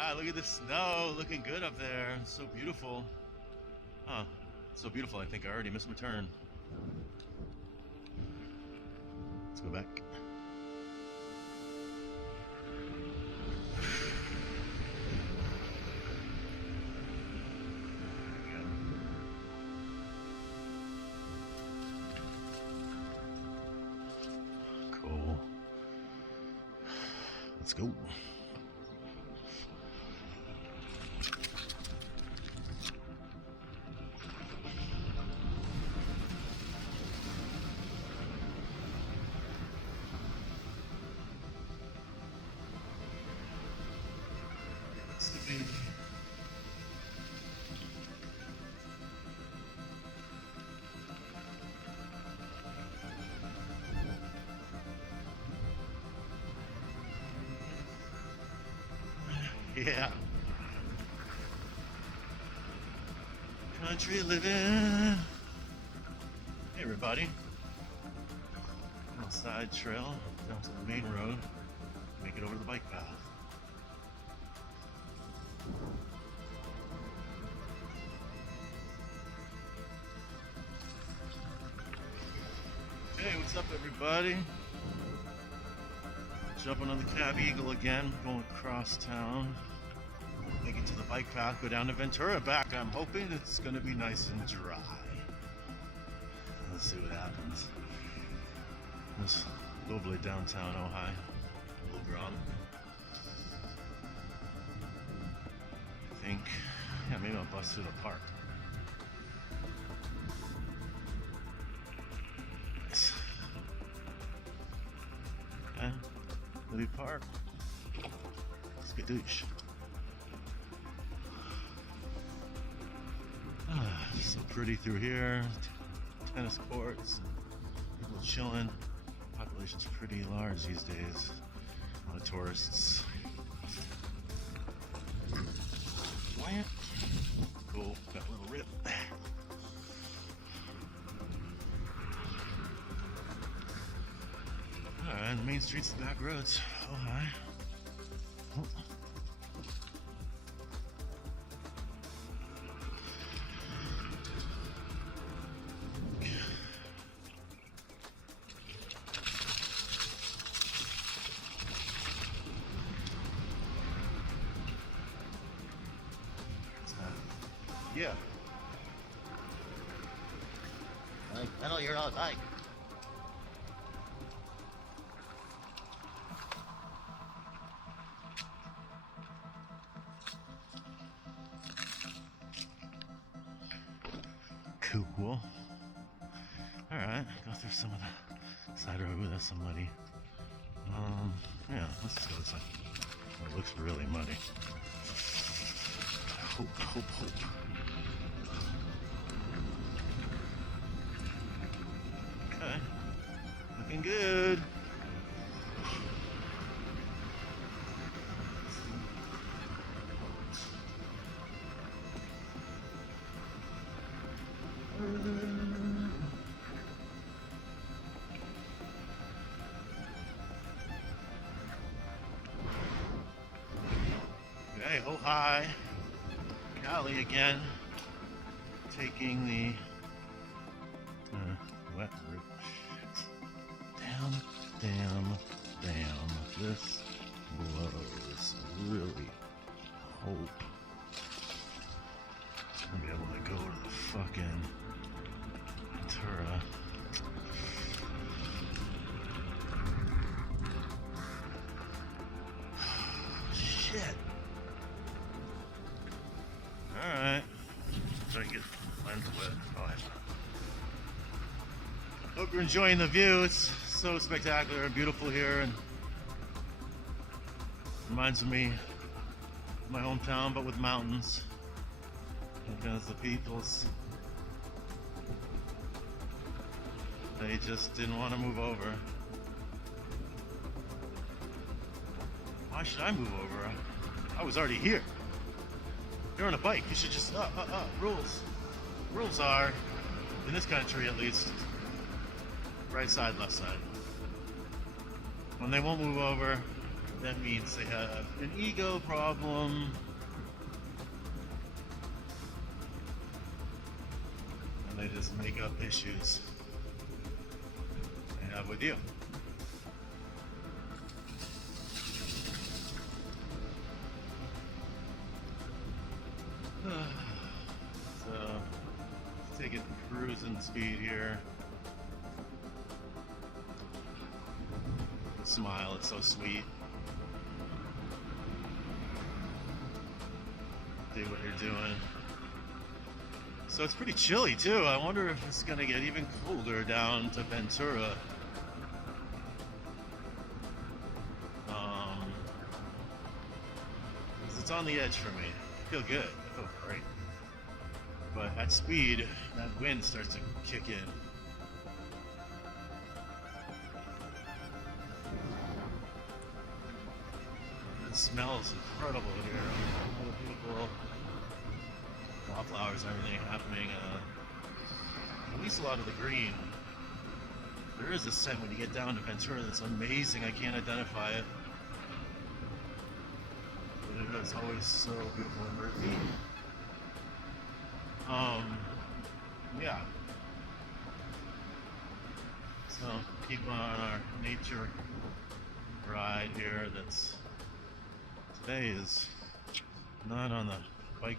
Ah, look at the snow, looking good up there. It's so beautiful. Huh, so beautiful, I think I already missed my turn. Let's go back. Cool. Let's go. Yeah. Country living. Hey everybody. On a side trail down to the main road. Make it over to the bike path. Hey, what's up everybody? Jumping on the Cab Eagle again, going across town. Make it to the bike path, go down to Ventura back. I'm hoping it's gonna be nice and dry. Let's see what happens. This lovely downtown Ojai. Grand. I think, yeah, maybe I'll bust through the park. Nice. Okay, Libby Park. Skadoosh. So pretty through here. Tennis courts, people chilling. Population's pretty large these days. A lot of tourists. Plant. Cool. Got a little rip. Alright, main streets, the back roads. Oh hi. Oh. Yeah. I know you're not like. Cool. Alright, go through some of the side road with somebody. Yeah, let's just go this way. It looks really muddy. Hope. Okay, looking good. Okay, Ojai, Cali again, taking the wet route. Damn, this blows. Really hope I'll be able to go to the fucking Ventura. Shit. Alright. Try to get lens wet. Hope you're enjoying the view. It's so spectacular and beautiful here, and reminds me of my hometown, but with mountains. Because the peoples, they just didn't want to move over. Why should I move over? I was already here. You're on a bike, you should just, rules. Rules are, in this country at least, right side, left side. When they won't move over, that means they have an ego problem, and they just make up issues they have with you. So, let's take it cruising speed here. Smile, it's so sweet. Do what you're doing. So it's pretty chilly too. I wonder if it's gonna get even colder down to Ventura. It's on the edge for me. I feel good. I feel great. But at speed, that wind starts to kick in. It smells incredible here. All the beautiful wildflowers and everything happening. At least a lot of the green. There is a scent when you get down to Ventura that's amazing. I can't identify it. But it is always so beautiful and earthy. Yeah. So keep on our nature ride here. Today is not on the bike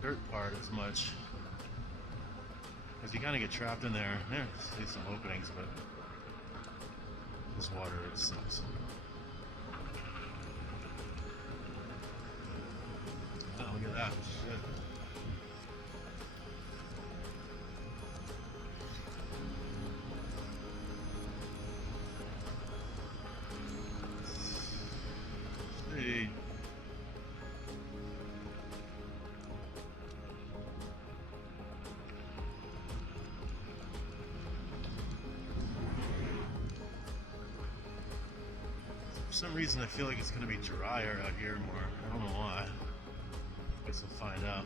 dirt part as much, because you kind of get trapped in there. See some openings, but this water, it sucks. Oh, look at that. Shit. See. For some reason I feel like it's going to be drier out here more. I don't know why. Guess we'll find out.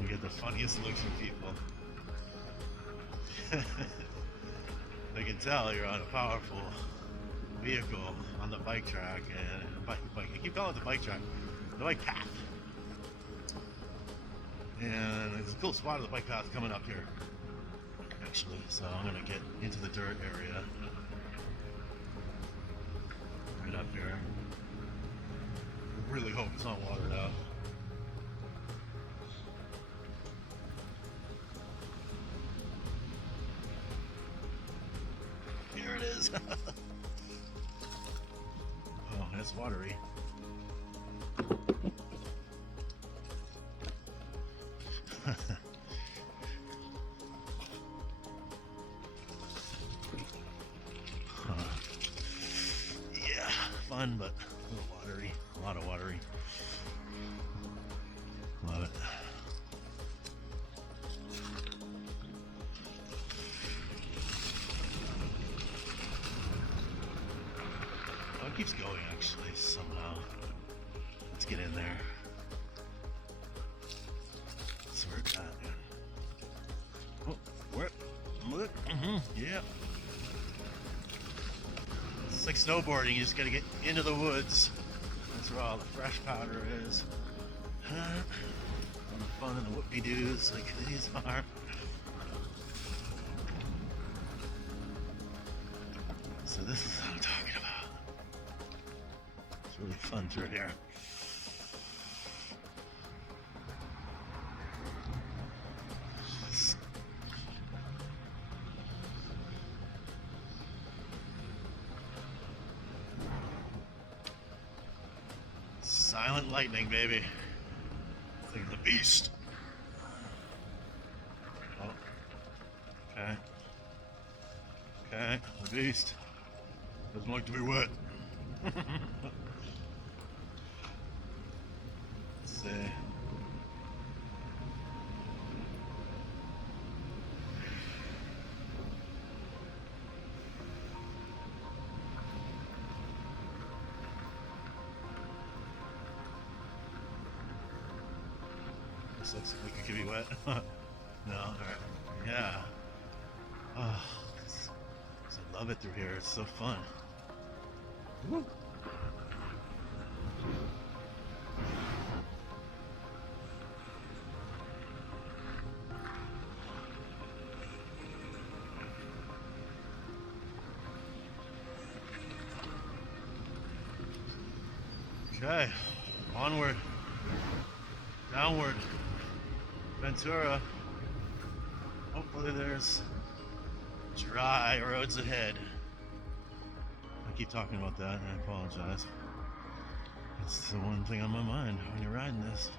You get the funniest looks from people. They can tell you're on a powerful vehicle on the bike track and bike. I keep calling it the bike track, the bike path. And there's a cool spot of the bike path coming up here, actually. So I'm gonna get into the dirt area, right up here. Really hope it's not watered out. Here it is. Oh, that's watery. Yeah, fun, but a little watery. A lot of watery. Love it. Oh, it keeps going actually, somehow. Let's get in there. That's where it's at, man. Oh, where? Look. Yeah. It's like snowboarding, you just gotta get into the woods. That's where all the fresh powder is. All the fun and the whoopie-doos like these are. So this is what I'm talking about. It's really fun through here. Silent lightning, baby. Think of the beast. Oh. Okay. Okay, the beast. Doesn't like to be wet. Let's see. This looks like it could be wet. No, alright. Yeah. Oh, love it through here. It's so fun. Woo. Okay, onward, downward, Ventura. Hopefully there's dry roads ahead. I keep talking about that and I apologize. It's the one thing on my mind when you're riding this.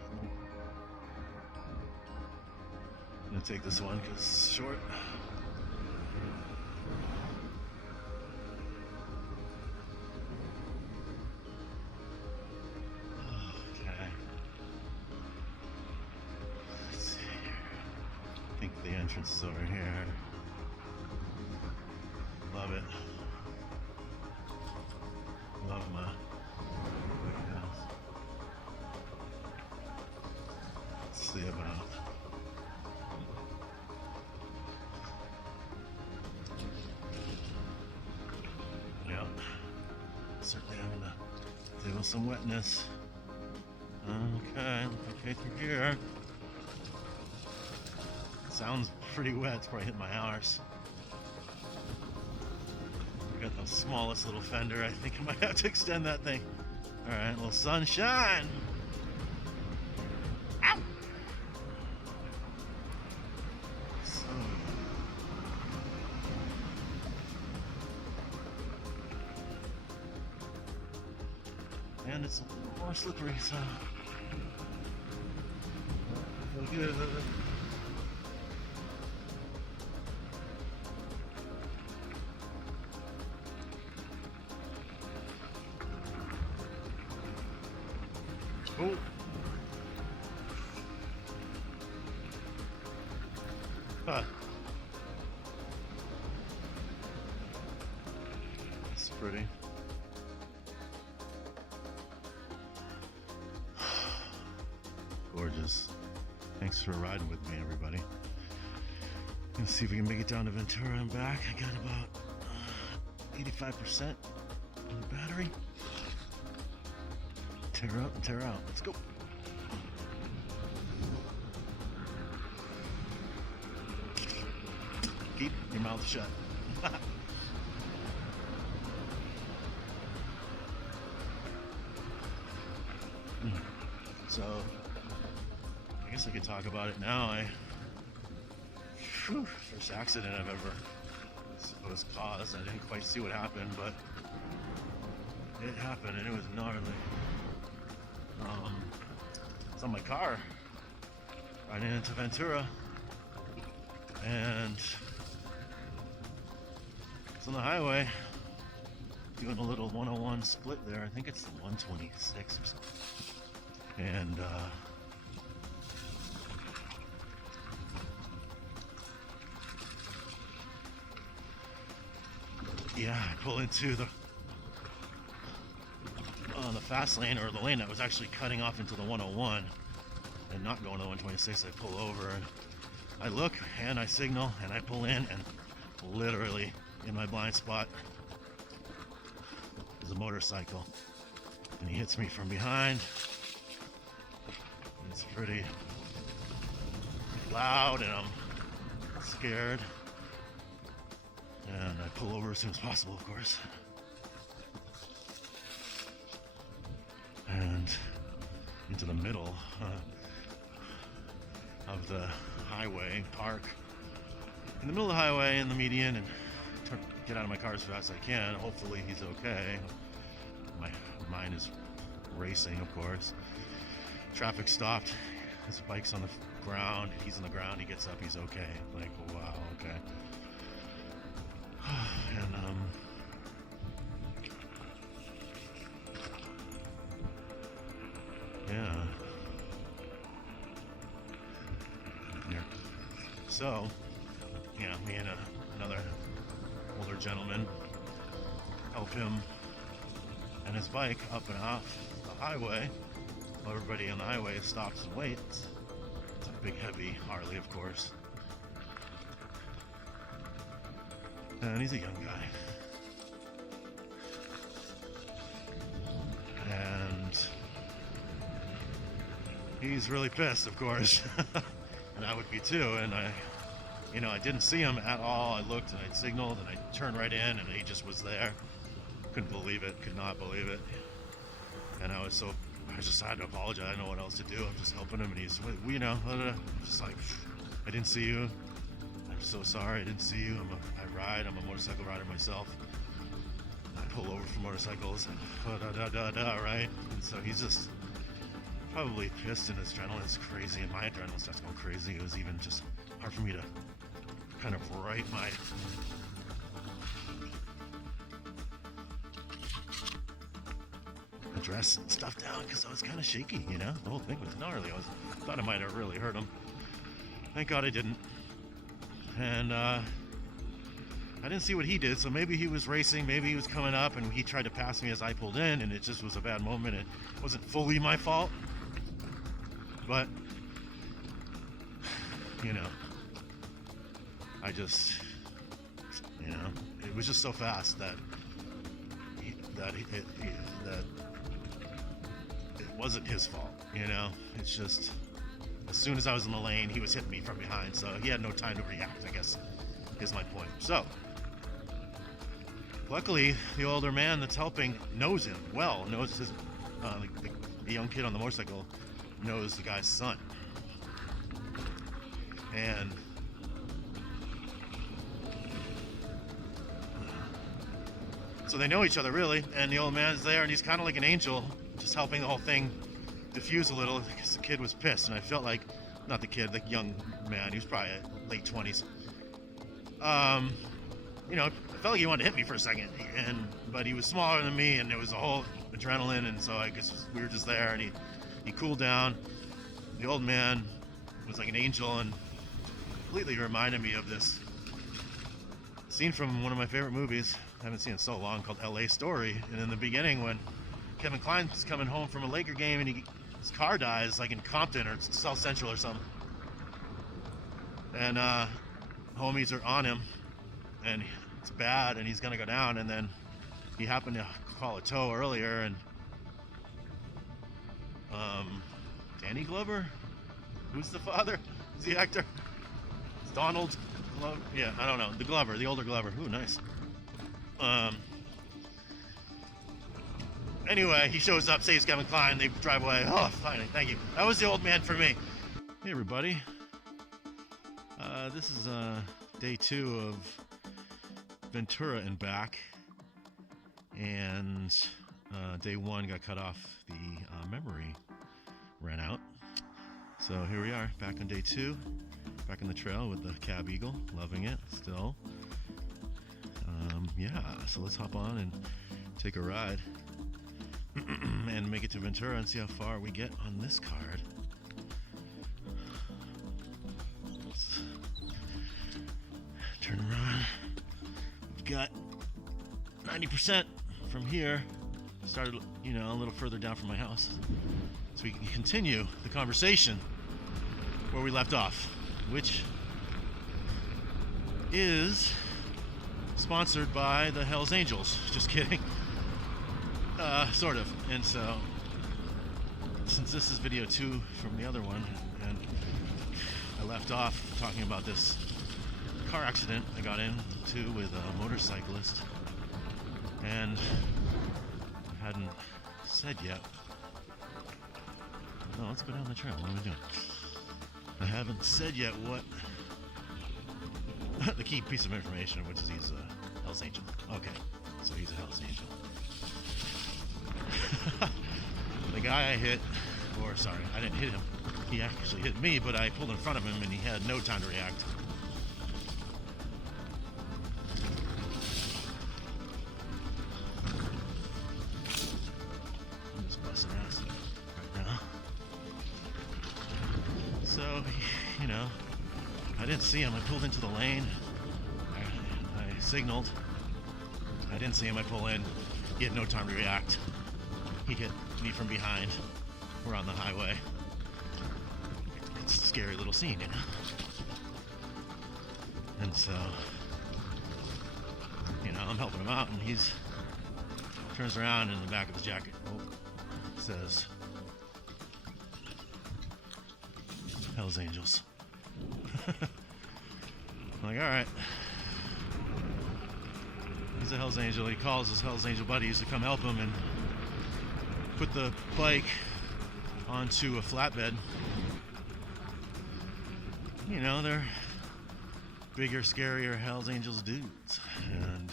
I'm gonna take this one because it's short. The entrance is over here. Love it. Love my big house. Let's see about. Yep. Certainly having to deal with some wetness. Okay through here. Sounds pretty wet. It's probably hit my arse. Got the smallest little fender. I think I might have to extend that thing. All right, a little sunshine. Ow! So, and it's a little more slippery, so feel good. Oh. Huh. It's pretty. Gorgeous. Thanks for riding with me, everybody. Let's see if we can make it down to Ventura and back. I got about 85% on the battery. Tear up and tear out. Let's go. Keep your mouth shut. So, I guess I could talk about it now. First accident I've ever was caused. I didn't quite see what happened, but it happened and it was gnarly. It's on my car riding into Ventura, and it's on the highway doing a little 101 split there. I think it's the 126 or something. And yeah, I pull into the fast lane, or the lane that was actually cutting off into the 101 and not going to the 126. I pull over and I look and I signal and I pull in, and literally in my blind spot is a motorcycle, and he hits me from behind. It's pretty loud and I'm scared, and I pull over as soon as possible, of course. And into the middle of the highway, park in the middle of the highway in the median, and get out of my car as fast as I can. Hopefully he's okay. My mind is racing, of course. Traffic stopped. His bike's on the ground. He's on the ground. He gets up. He's okay. Like, wow, okay. And yeah. So, yeah, me and another older gentleman help him and his bike up and off the highway. While everybody on the highway stops and waits. It's a big, heavy Harley, of course. And he's a young guy. he's really pissed, of course. And I would be too. And I didn't see him at all. I looked and I signaled and I turned right in and he just was there. Couldn't believe it, could not believe it. And I just had to apologize. I didn't know what else to do. I'm just helping him and he's, just like, I didn't see you. I'm so sorry, I didn't see you. I'm a motorcycle rider myself. I pull over for motorcycles and right? And so he's just probably pissed and his adrenaline's crazy and my adrenaline starts going crazy. It was even just hard for me to kind of write my address and stuff down because I was kind of shaky, the whole thing was gnarly. I thought I might have really hurt him. Thank God I didn't. And I didn't see what he did, so maybe he was racing, maybe he was coming up and he tried to pass me as I pulled in and it just was a bad moment. It wasn't fully my fault, but I just, it was just so fast that it wasn't his fault, It's just, as soon as I was in the lane, he was hitting me from behind, so he had no time to react, I guess, is my point. So, luckily, the older man that's helping knows him well, knows his, the young kid on the motorcycle knows the guy's son. And so they know each other really, and the old man's there and he's kind of like an angel, just helping the whole thing diffuse a little because the kid was pissed. And I felt like, not the kid, the young man, he was probably late 20s. I felt like he wanted to hit me for a second, but he was smaller than me and there was a whole adrenaline, and so I guess we were just there and he cooled down. The old man was like an angel and completely reminded me of this scene from one of my favorite movies, I haven't seen it in so long, called LA Story. And in the beginning, when Kevin Kline's coming home from a Laker game and his car dies, like in Compton or South Central or something, and homies are on him and it's bad and he's gonna go down, and then he happened to call a tow earlier, and Danny Glover, who's the father? Who's the actor? It's Donald Glover? Yeah, I don't know. The Glover, the older Glover. Ooh, nice. Anyway, he shows up, saves Kevin Kline, they drive away. Oh, finally, thank you. That was the old man for me. Hey, everybody. This is day 2 of Ventura and back. And day 1 got cut off. The memory ran out. So here we are, back on day 2. Back on the trail with the Cab Eagle. Loving it still. Yeah, so let's hop on and take a ride and make it to Ventura and see how far we get on this card. Let's turn around. We've got 90% from here. Started, a little further down from my house. So we can continue the conversation where we left off, which is sponsored by the Hells Angels. Just kidding. Sort of. And so, since this is video 2 from the other one, and I left off talking about this car accident I got into with a motorcyclist, and I hadn't said yet. Oh, let's go down the trail. What are we doing? I haven't said yet what the key piece of information, which is he's a Hells Angel. Okay, so he's a Hells Angel. The guy I hit, or sorry, I didn't hit him. He actually hit me, but I pulled in front of him and he had no time to react. I'm just busting ass right now. So, I didn't see him. I pulled into the lane. I signaled. I didn't see him. I pull in. He had no time to react. He hit me from behind. We're on the highway. It's a scary little scene, And so, I'm helping him out, and he's turns around, and in the back of his jacket says, Hell's Angels. I'm like, alright. He's a Hell's Angel. He calls his Hell's Angel buddies to come help him and put the bike onto a flatbed. You know, they're bigger, scarier Hell's Angels dudes. And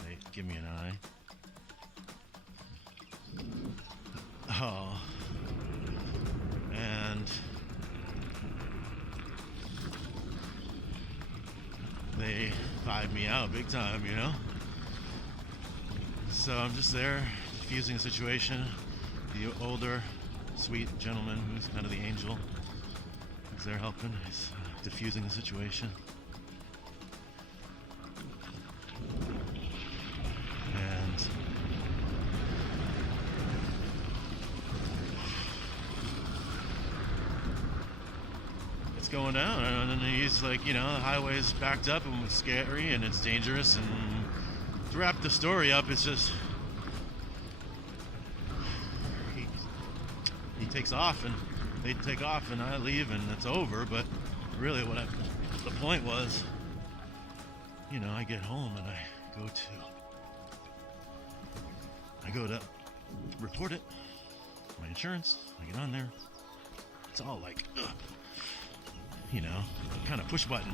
they give me an eye. Oh. And they vibe me out big time, you know? So I'm just there, diffusing the situation. The older, sweet gentleman who's kind of the angel is there helping. He's diffusing the situation. And it's going down, and he's like, you know, the highway's backed up and it's scary and it's dangerous, and to wrap the story up, it's just he takes off and they take off and I leave and it's over. But really the point was, you know, I get home and I go to report it, my insurance. I get on there, it's all like, you know, kind of push button.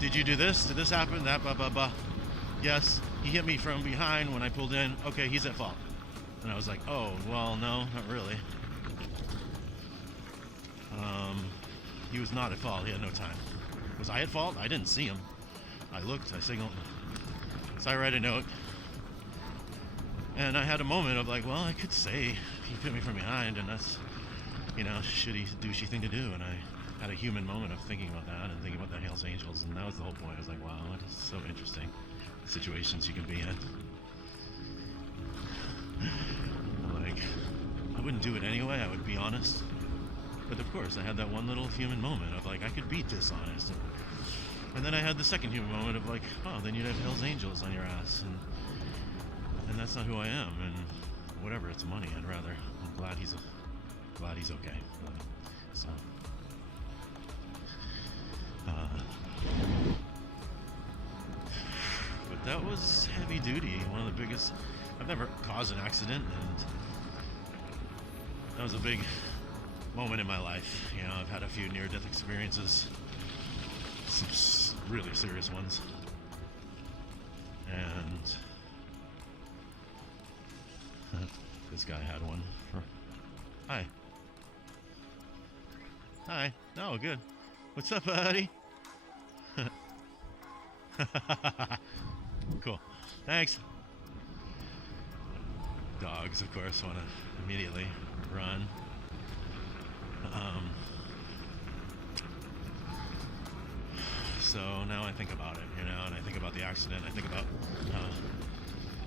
Did you do this? Did this happen? That, blah, blah, blah. Yes, he hit me from behind when I pulled in. Okay, he's at fault. And I was like, oh, well, no, not really. He was not at fault. He had no time. Was I at fault? I didn't see him. I looked, I signaled. So I write a note. And I had a moment of like, well, I could say he hit me from behind, and that's, you know, shitty, douchey thing to do. And I had a human moment of thinking about that and thinking about the Hells Angels, and that was the whole point. I was like, wow, that is so interesting. Situations you can be in. Like, I wouldn't do it anyway, I would be honest. But of course, I had that one little human moment of like, I could be dishonest. And then I had the second human moment of like, oh, then you'd have Hells Angels on your ass. And that's not who I am. And whatever, it's money. I'm glad he's okay. So. But that was heavy duty. One of the biggest. I've never caused an accident, and that was a big moment in my life. You know, I've had a few near-death experiences, some really serious ones, and this guy had one. Hi. Hi. Oh, good. What's up, buddy? Cool. Thanks. Dogs, of course, want to immediately run. So now I think about it, you know, and I think about the accident. I think about how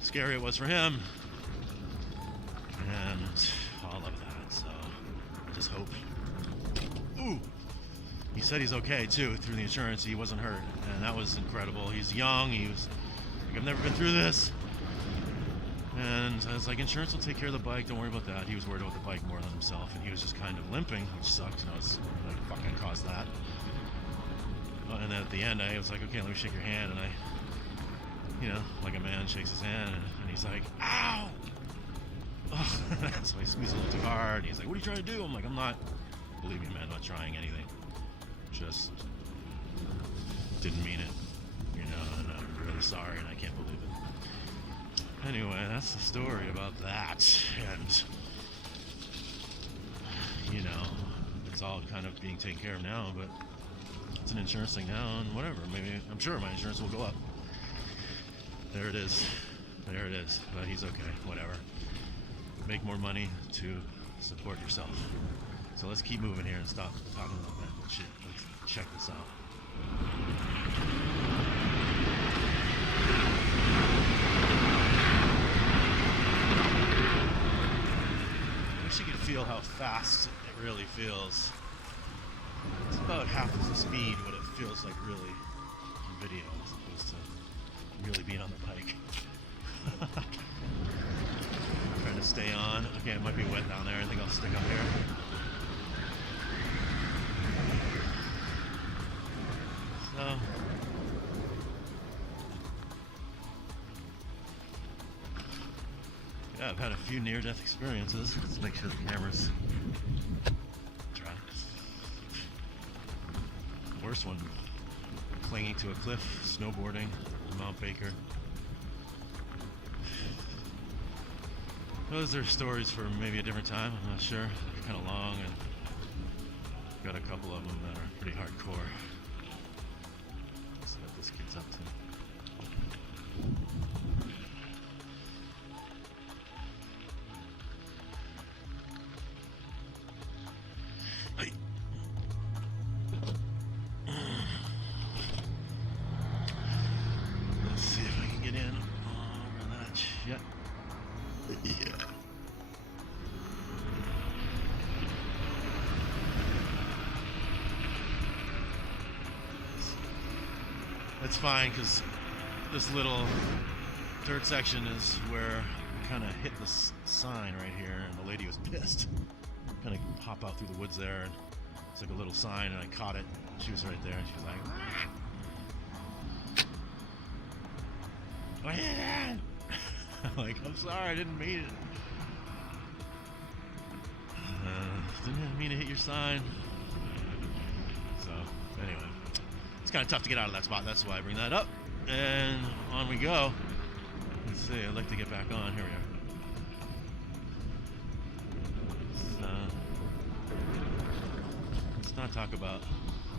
scary it was for him, and all of that. So I just hope. Ooh. He said he's okay too through the insurance. He wasn't hurt, and that was incredible. He's young. He was like, I've never been through this. And I was like, insurance will take care of the bike. Don't worry about that. He was worried about the bike more than himself, and he was just kind of limping, which sucked. And I was like, fuck, I caused that. And then at the end, I was like, okay, let me shake your hand. And I, you know, like a man shakes his hand, and he's like, ow! Oh. So I squeezed a little too hard. And he's like, what are you trying to do? I'm like, I'm not. Believe me, man, I'm not trying anything. Just didn't mean it, you know, and I'm really sorry, and I can't believe it. Anyway, that's the story about that, and, you know, it's all kind of being taken care of now, but it's an insurance thing now, and whatever, maybe, I'm sure my insurance will go up. There it is, but he's okay, whatever. Make more money to support yourself. So let's keep moving here and stop talking about that shit. Let's check this out. I wish you could feel how fast it really feels. It's about half the speed what it feels like really on video as opposed to really being on the bike. Trying to stay on. Okay, it might be wet down there. I think I'll stick up here. Yeah, I've had a few near-death experiences. Let's make sure the camera's dry. Worst one, clinging to a cliff, snowboarding, Mount Baker. Those are stories for maybe a different time, I'm not sure. They're kind of long, and got a couple of them that are pretty hardcore. Let's see what this kid's up to. Let's see if I can get in over that shit. Yeah. That's fine, because this little dirt section is where I kind of hit the sign right here, and the lady was pissed. Kind of pop out through the woods there, and it's like a little sign, and I caught it. She was right there, and she was like, "Ah!" I hit it. I'm like, I'm sorry, I didn't mean it. Didn't mean to hit your sign. So, anyway. It's kind of tough to get out of that spot. That's why I bring that up. And on we go. Let's see. I'd like to get back on. Here we are. Let's not talk about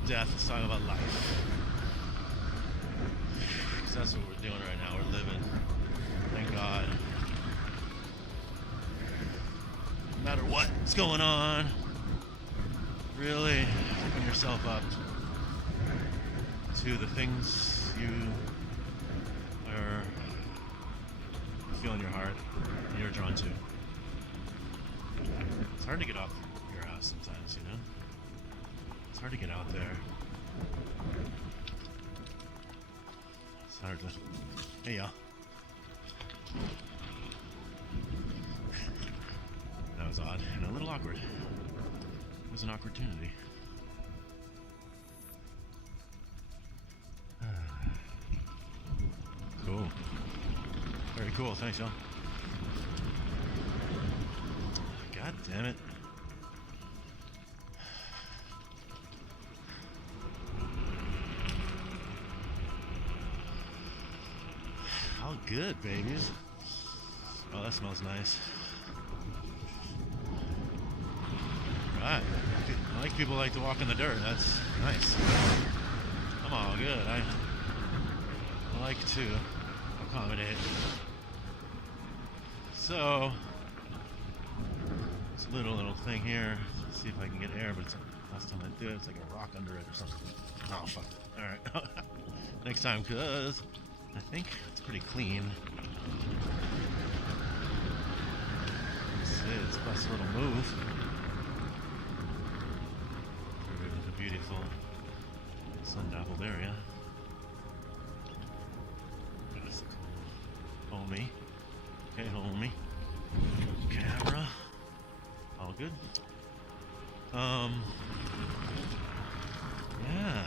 death. Let's talk about life. Because that's what we're doing right now. We're living. Thank God. No matter what's going on, really open yourself up to the things you are feel in your heart and you're drawn to. It's hard to get off your ass sometimes, you know? It's hard to get out there. It's hard to... Hey, y'all. That was odd and a little awkward. It was an opportunity. Cool. Very cool. Thanks, y'all. God damn it. All good, babies. Oh, that smells nice. Right. I like people like to walk in the dirt. That's nice. I'm all good. I like to accommodate. So, this little thing here. Let's see if I can get air, but last time I did, it's like a rock under it or something. Oh, fuck it. Alright. Next time, because I think it's pretty clean. It's a nice little move. It's a beautiful sun-dappled area. Homie. Okay, homie. Camera. All good. Yeah.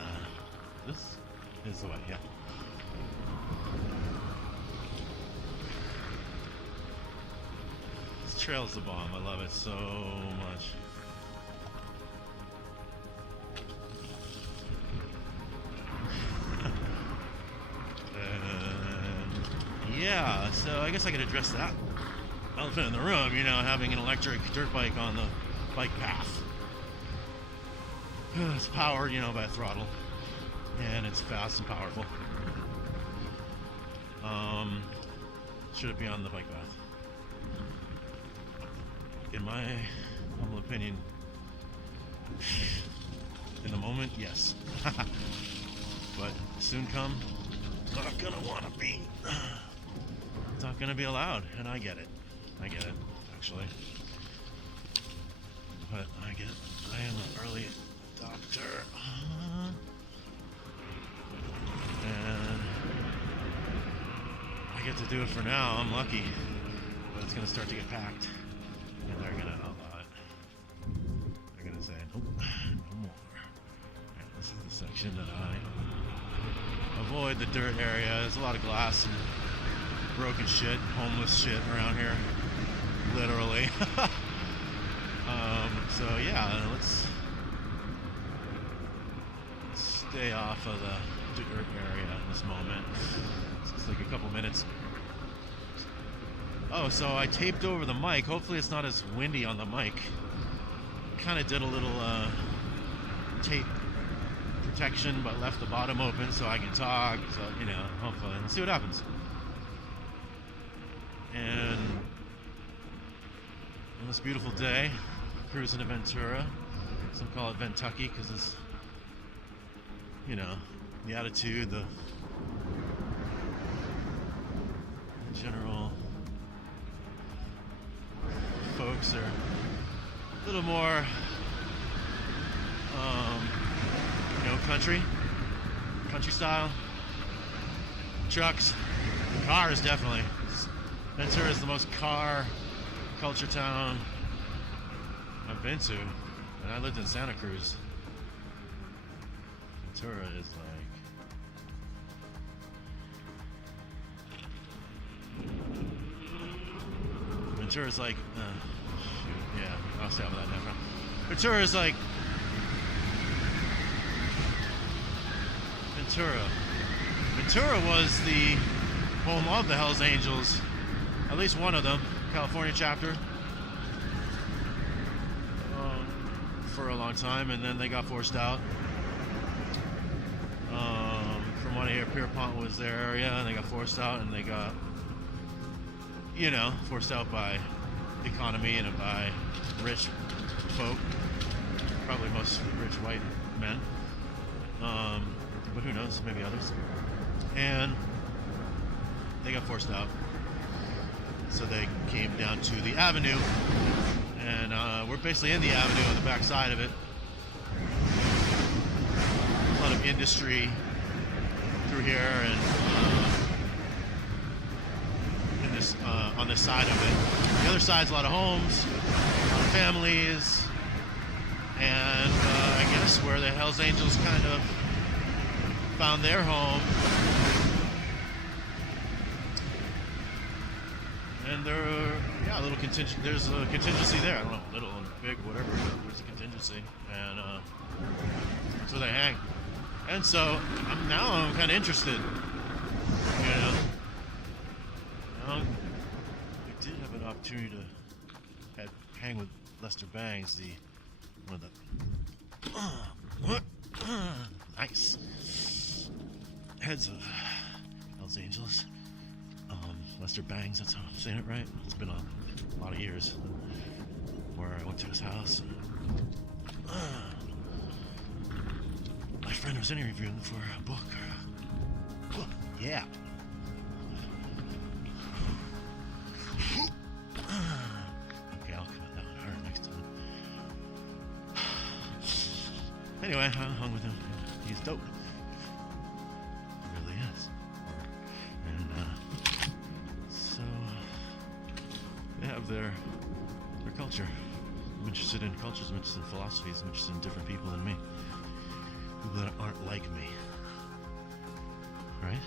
This is the way, yeah. This trail's the bomb. I love it so much. Yeah, so I guess I could address that elephant in the room, you know, having an electric dirt bike on the bike path. It's powered, you know, by a throttle, and it's fast and powerful. Should it be on the bike path? In my humble opinion, in the moment, yes. But soon come, not gonna wanna be. It's not gonna be allowed, and I get it. I get it, actually. But I get it. I am an early adopter. And I get to do it for now. I'm lucky. But it's gonna start to get packed. And they're gonna outlaw it. They're gonna say, nope, no more. Right, this is the section that I avoid the dirt area. There's a lot of glass and broken shit, homeless shit around here. literally. So yeah, let's stay off of the dirt area in this moment. It's just like a couple minutes. Oh, so I taped over the mic. Hopefully it's not as windy on the mic. Kind of did a little tape protection, but left the bottom open so I can talk. So, you know, hopefully. Let's see what happens. And on this beautiful day, cruising to Ventura. Some call it Ventucky because it's, you know, the attitude, the general folks are a little more, you know, country style. Trucks, cars definitely. Ventura is the most car culture town I've been to, and I lived in Santa Cruz. Ventura is like Ventura's like shoot, yeah, I'll stay with that now. Ventura is like Ventura was the home of the Hells Angels, at least one of them, California chapter, for a long time, and then they got forced out. From what I hear, Pierpont was their area, and they got forced out, and they got, you know, forced out by the economy and by rich folk, probably most rich white men, but who knows, maybe others. And they got forced out, so they came down to the avenue, and we're basically in the avenue on the back side of it. A lot of industry through here, and in this on this side of it. The other side's a lot of homes, a lot of families, and I guess where the Hells Angels kind of found their home. And there are, yeah, a little contingent. There's a contingency there. I don't know, little and big, whatever. But there's a contingency, and that's where they hang. And so I'm kind of interested. You know, I did have an opportunity to hang with Lester Bangs, one of the nice heads of Hells Angels. Lester Bangs, that's how I'm saying it right. It's been a lot of years where I went to his house. My friend was interviewing for a book. Yeah. Okay, I'll cut that one hard next time. Anyway, I hung with him. He's dope. He really is. And so they have their culture. I'm interested in cultures, I'm interested in philosophies, I'm interested in different people than me. People that aren't like me. Right?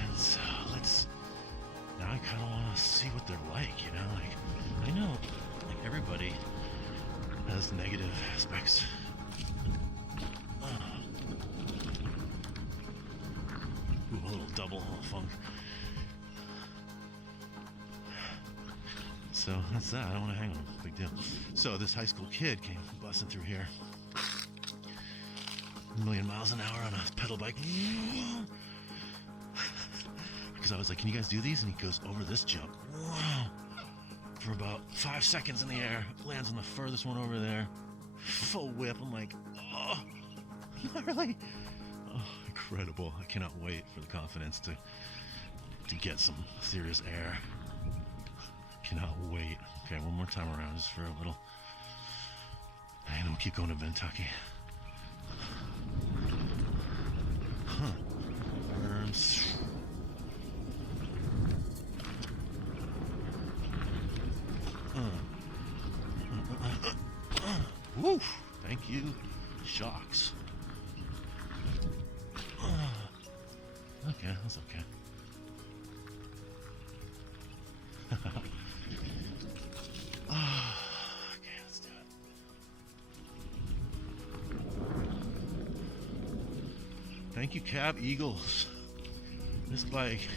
And so now I kind of want to see what they're like, you know? Like, I know, like, everybody has negative aspects. Ooh, a little double, a little funk. So that's that. I don't want to hang on them. Big deal. So this high school kid came busting through here, 1,000,000 miles an hour on a pedal bike. Because I was like, "Can you guys do these?" And he goes over this jump for about 5 seconds in the air, lands on the furthest one over there, full whip. I'm like, oh, not really. Oh, incredible. I cannot wait for the confidence to get some serious air. Cannot wait. Okay, one more time around just for a little. And we'll keep going to Ventucky. Huh. Woo! Thank you, shocks. Okay, that's okay. Okay, let's do it. Thank you, Cab Eagles. This bike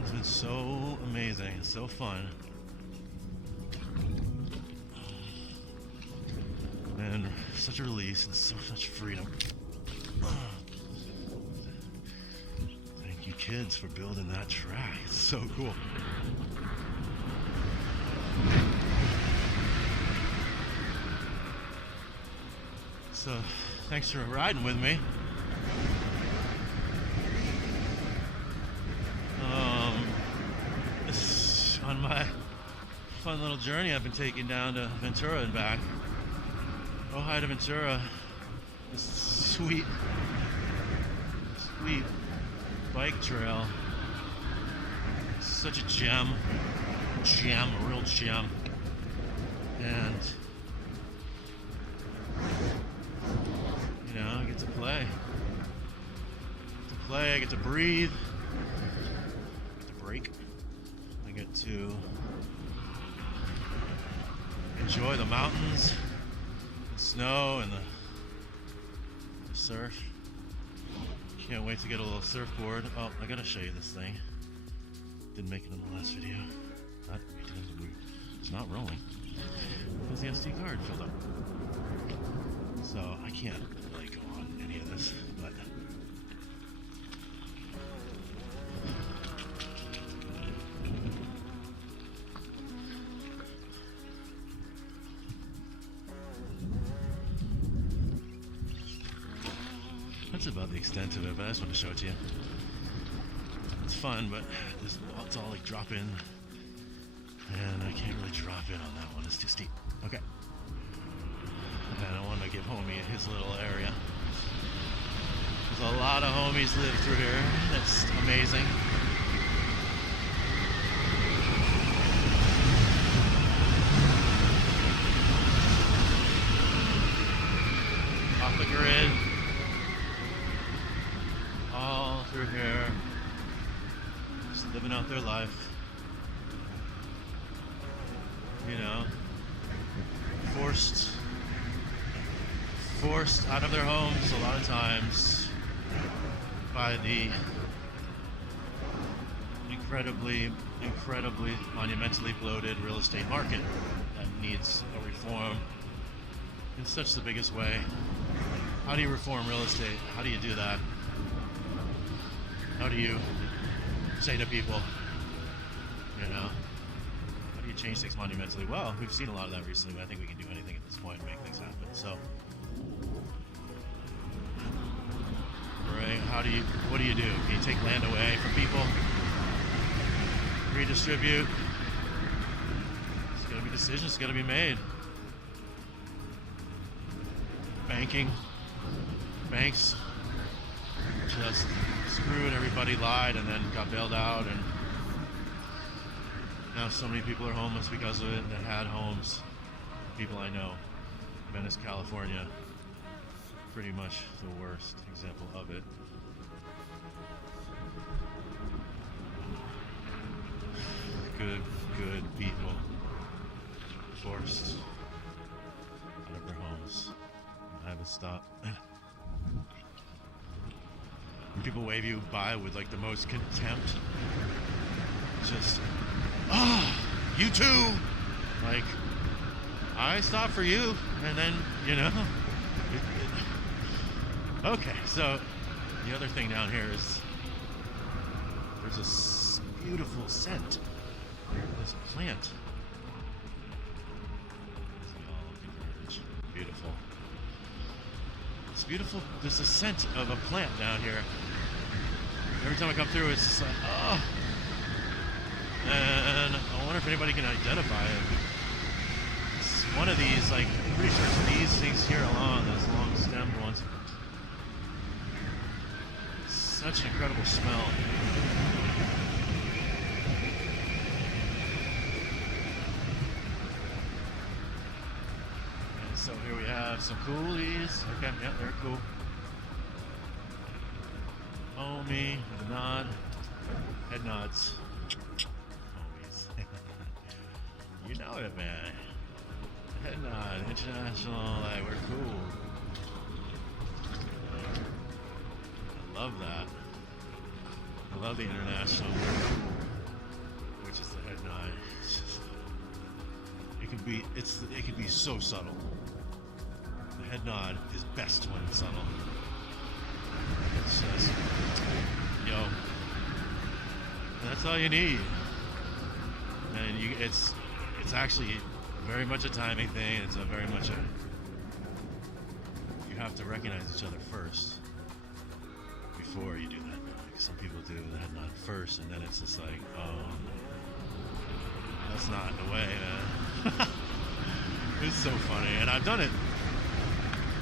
has been so amazing, so fun. And such a release and so much freedom. Thank you, kids, for building that track. It's so cool. So, thanks for riding with me. On my fun little journey I've been taking down to Ventura and back. Ojai to Ventura. This sweet bike trail. Such a gem, a real gem. And you know, I get to play. I get to breathe. I get to break. I get to enjoy the mountains, the snow, and the surf. Can't wait to get a little surfboard. Oh, I gotta show you this thing. Didn't make it in the last video. It's not rolling because the SD card filled up. So I can't really go on any of this, but that's about the extent of it, but I just want to show it to you. It's fun, but it's all like drop in, and I can't really drop in on that one. It's too steep. Okay. And I want to give homie his little area. There's a lot of homies live through here. That's amazing. Off the grid. All through here. Just living out their life. You know, forced out of their homes a lot of times by the incredibly monumentally bloated real estate market that needs a reform in such the biggest way. How do you reform real estate? How do you do that? How do you say to people, you know, how do you change things monumentally? Well, we've seen a lot of that recently, but I think we can do anything at this point to make things happen. So, right, what do you do? Can you take land away from people? Redistribute? There's gotta be decisions gotta be made. Banks just screwed everybody, lied, and then got bailed out, and now so many people are homeless because of it that had homes. People I know, Venice, California, pretty much the worst example of it. Good people forced out of their homes. I have to stop. When people wave you by with like the most contempt, just, you too! Like, I stopped for you, and then, you know. Okay, so the other thing down here is there's this beautiful scent. This plant. Beautiful. It's beautiful. There's a scent of a plant down here. Every time I come through, it's just like, oh. And I wonder if anybody can identify it. It's one of these, like, I'm pretty sure it's these things here along, those long stemmed ones. It's such an incredible smell. So here we have some coolies. Okay, yeah, they're cool. homie, with a nod, head nods, homies. You know it, man. Head nod, international, like we're cool. I love that. I love the international, which is the head nod. It's just, it can be so subtle. The head nod is best when it's subtle. It's just, yo, that's all you need. And it's actually very much a timing thing. It's a very much you have to recognize each other first before you do that. Like some people do the head nod first, and then it's just like, oh, that's not the way, man. It's so funny, and I've done it.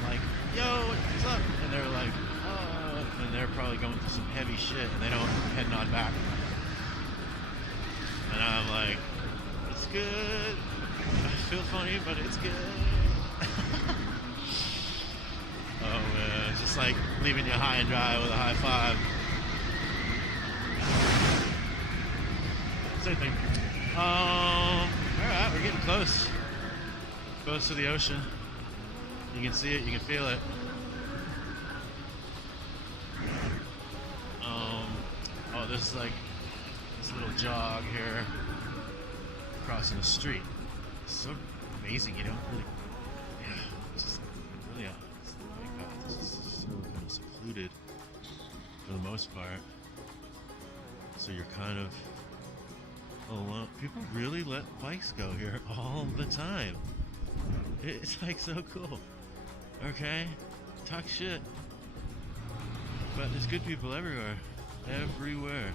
Like, yo, what's up? And they're like, oh, and they're probably going through some heavy shit, and they don't head nod back. And I'm like, it's good. I feel funny, but it's good. Oh man, it's just like leaving you high and dry with a high five. Same thing. Alright, we're getting close. Close to the ocean. You can see it, you can feel it. Oh, there's like this little jog here crossing the street. It's so amazing, you know? Really, yeah, just really, it's the bike path is just so kind of secluded for the most part. So you're kind of alone. People really let bikes go here all the time. It's like so cool. Okay? Talk shit. But there's good people everywhere. Everywhere.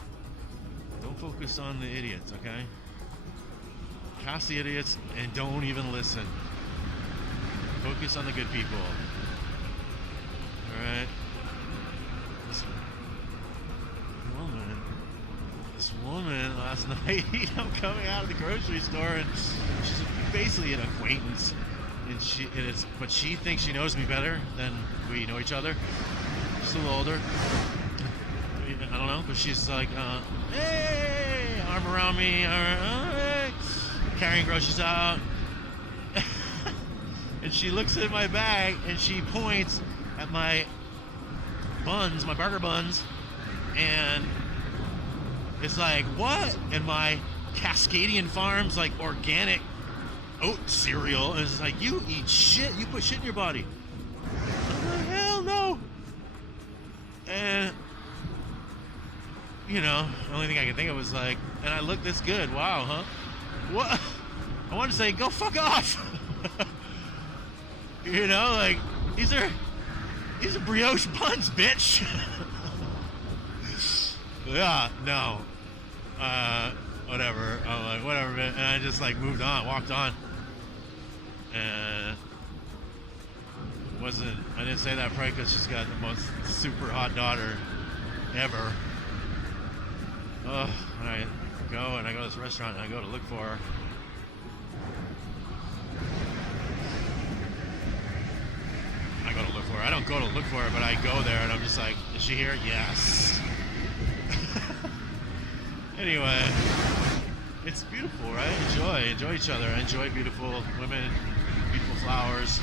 Don't focus on the idiots, okay? Pass the idiots and don't even listen. Focus on the good people. Alright? This woman last night, I'm coming out of the grocery store and she's basically an acquaintance. But she thinks she knows me better than we know each other. She's a little older. I don't know, but she's like, hey, arm around me, hey, carrying groceries out. And she looks at my bag and she points at my buns, my burger buns, and it's like, what? And my Cascadian Farms, like, organic oat cereal. And it's like, you eat shit. You put shit in your body. Hell no. And, you know, the only thing I could think of was like, and I look this good. Wow, huh? What? I want to say, go fuck off. You know, like, these are brioche buns, bitch. Yeah, no. Whatever. I'm like, whatever, man. And I just like moved on, walked on. And I didn't say that probably because she's got the most super hot daughter ever. And I go to this restaurant and I go to look for her. I don't go to look for her, but I go there and I'm just like, is she here? Yes. Anyway, it's beautiful, right? Enjoy each other. Enjoy beautiful women, beautiful flowers,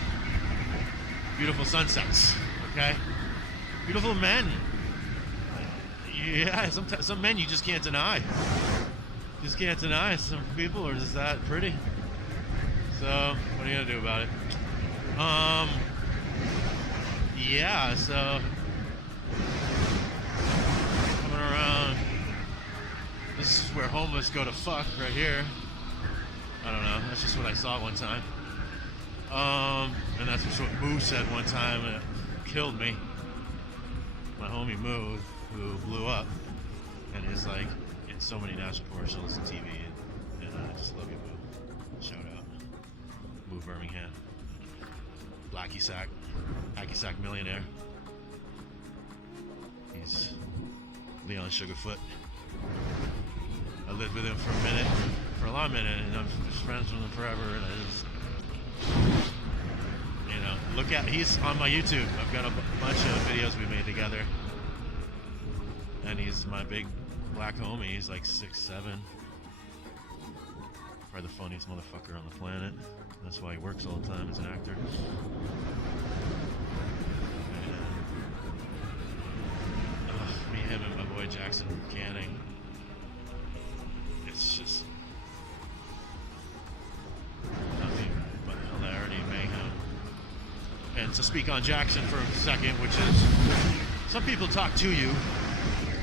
beautiful sunsets, okay? Beautiful men. Yeah, some men you just can't deny. Just can't deny. Some people are just that pretty. So, what are you gonna do about it? Yeah, so coming around. This is where homeless go to fuck, right here. I don't know, that's just what I saw one time. And that's what Moo said one time, and it killed me. My homie Moo, who blew up, and is like in so many national commercials and TV, and I just love you, Moo. Shout out. Moo Birmingham. Hacky sack millionaire. He's Leon Sugarfoot. I lived with him for a long minute, and I'm just friends with him forever, and I just, you know, he's on my YouTube. I've got a bunch of videos we made together. And he's my big black homie. He's like 6'7". Probably the funniest motherfucker on the planet. That's why he works all the time as an actor. Me, him, and my boy Jackson Canning. It's just nothing but hilarity, mayhem. And to speak on Jackson for a second, which is, some people talk to you,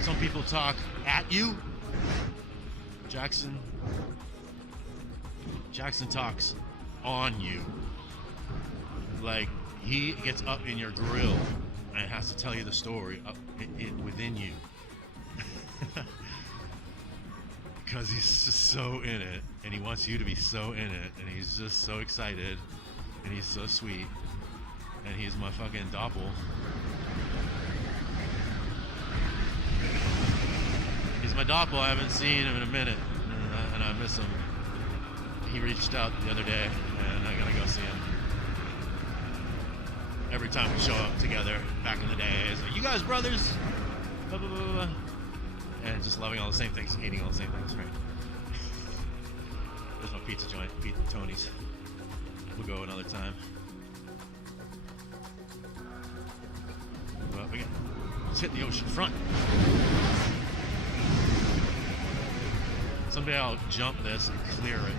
some people talk at you. Jackson talks on you. Like, he gets up in your grill and has to tell you the story up within you. Because he's just so in it, and he wants you to be so in it, and he's just so excited, and he's so sweet, and he's my fucking doppel. He's my doppel. I haven't seen him in a minute, and I miss him. He reached out the other day, and I gotta go see him. Every time we show up together, back in the day, it's like, you guys brothers? Blah, blah, blah, blah. And just loving all the same things, hating all the same things, right? There's my pizza joint, Tony's. We'll go another time. But let's hit the ocean front. Someday I'll jump this and clear it.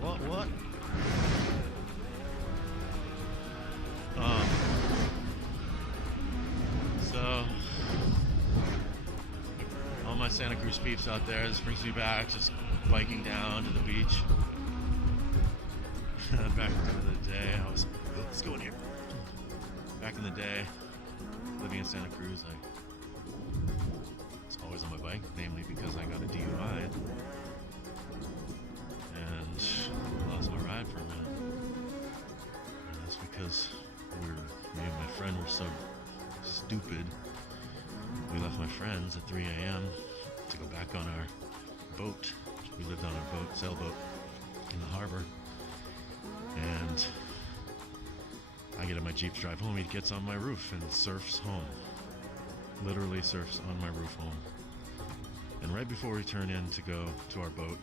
What? So, all my Santa Cruz peeps out there, this brings me back, just biking down to the beach. Back in the day, let's go in here. Back in the day, living in Santa Cruz, I was always on my bike, namely because I got a DUI and lost my ride for a minute. And that's because me and my friend were so stupid. We left my friends at 3 a.m. to go back on our boat. We lived on our boat, sailboat, in the harbor. And I get in my Jeep to drive home. He gets on my roof and surfs home. Literally surfs on my roof home. And right before we turn in to go to our boat,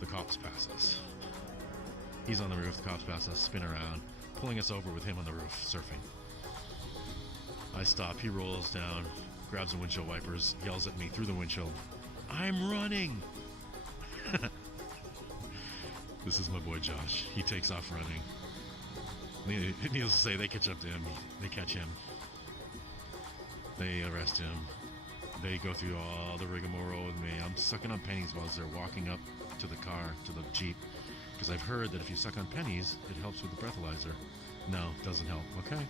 the cops pass us. He's on the roof, the cops pass us, spin around, pulling us over with him on the roof, surfing. I stop, he rolls down, grabs the windshield wipers, yells at me through the windshield, "I'm running!" This is my boy Josh. He takes off running. Needless to say, they catch up to him. They catch him. They arrest him. They go through all the rigmarole with me. I'm sucking on pennies while they're walking up to the car, to the Jeep. Because I've heard that if you suck on pennies, it helps with the breathalyzer. No, it doesn't help, okay?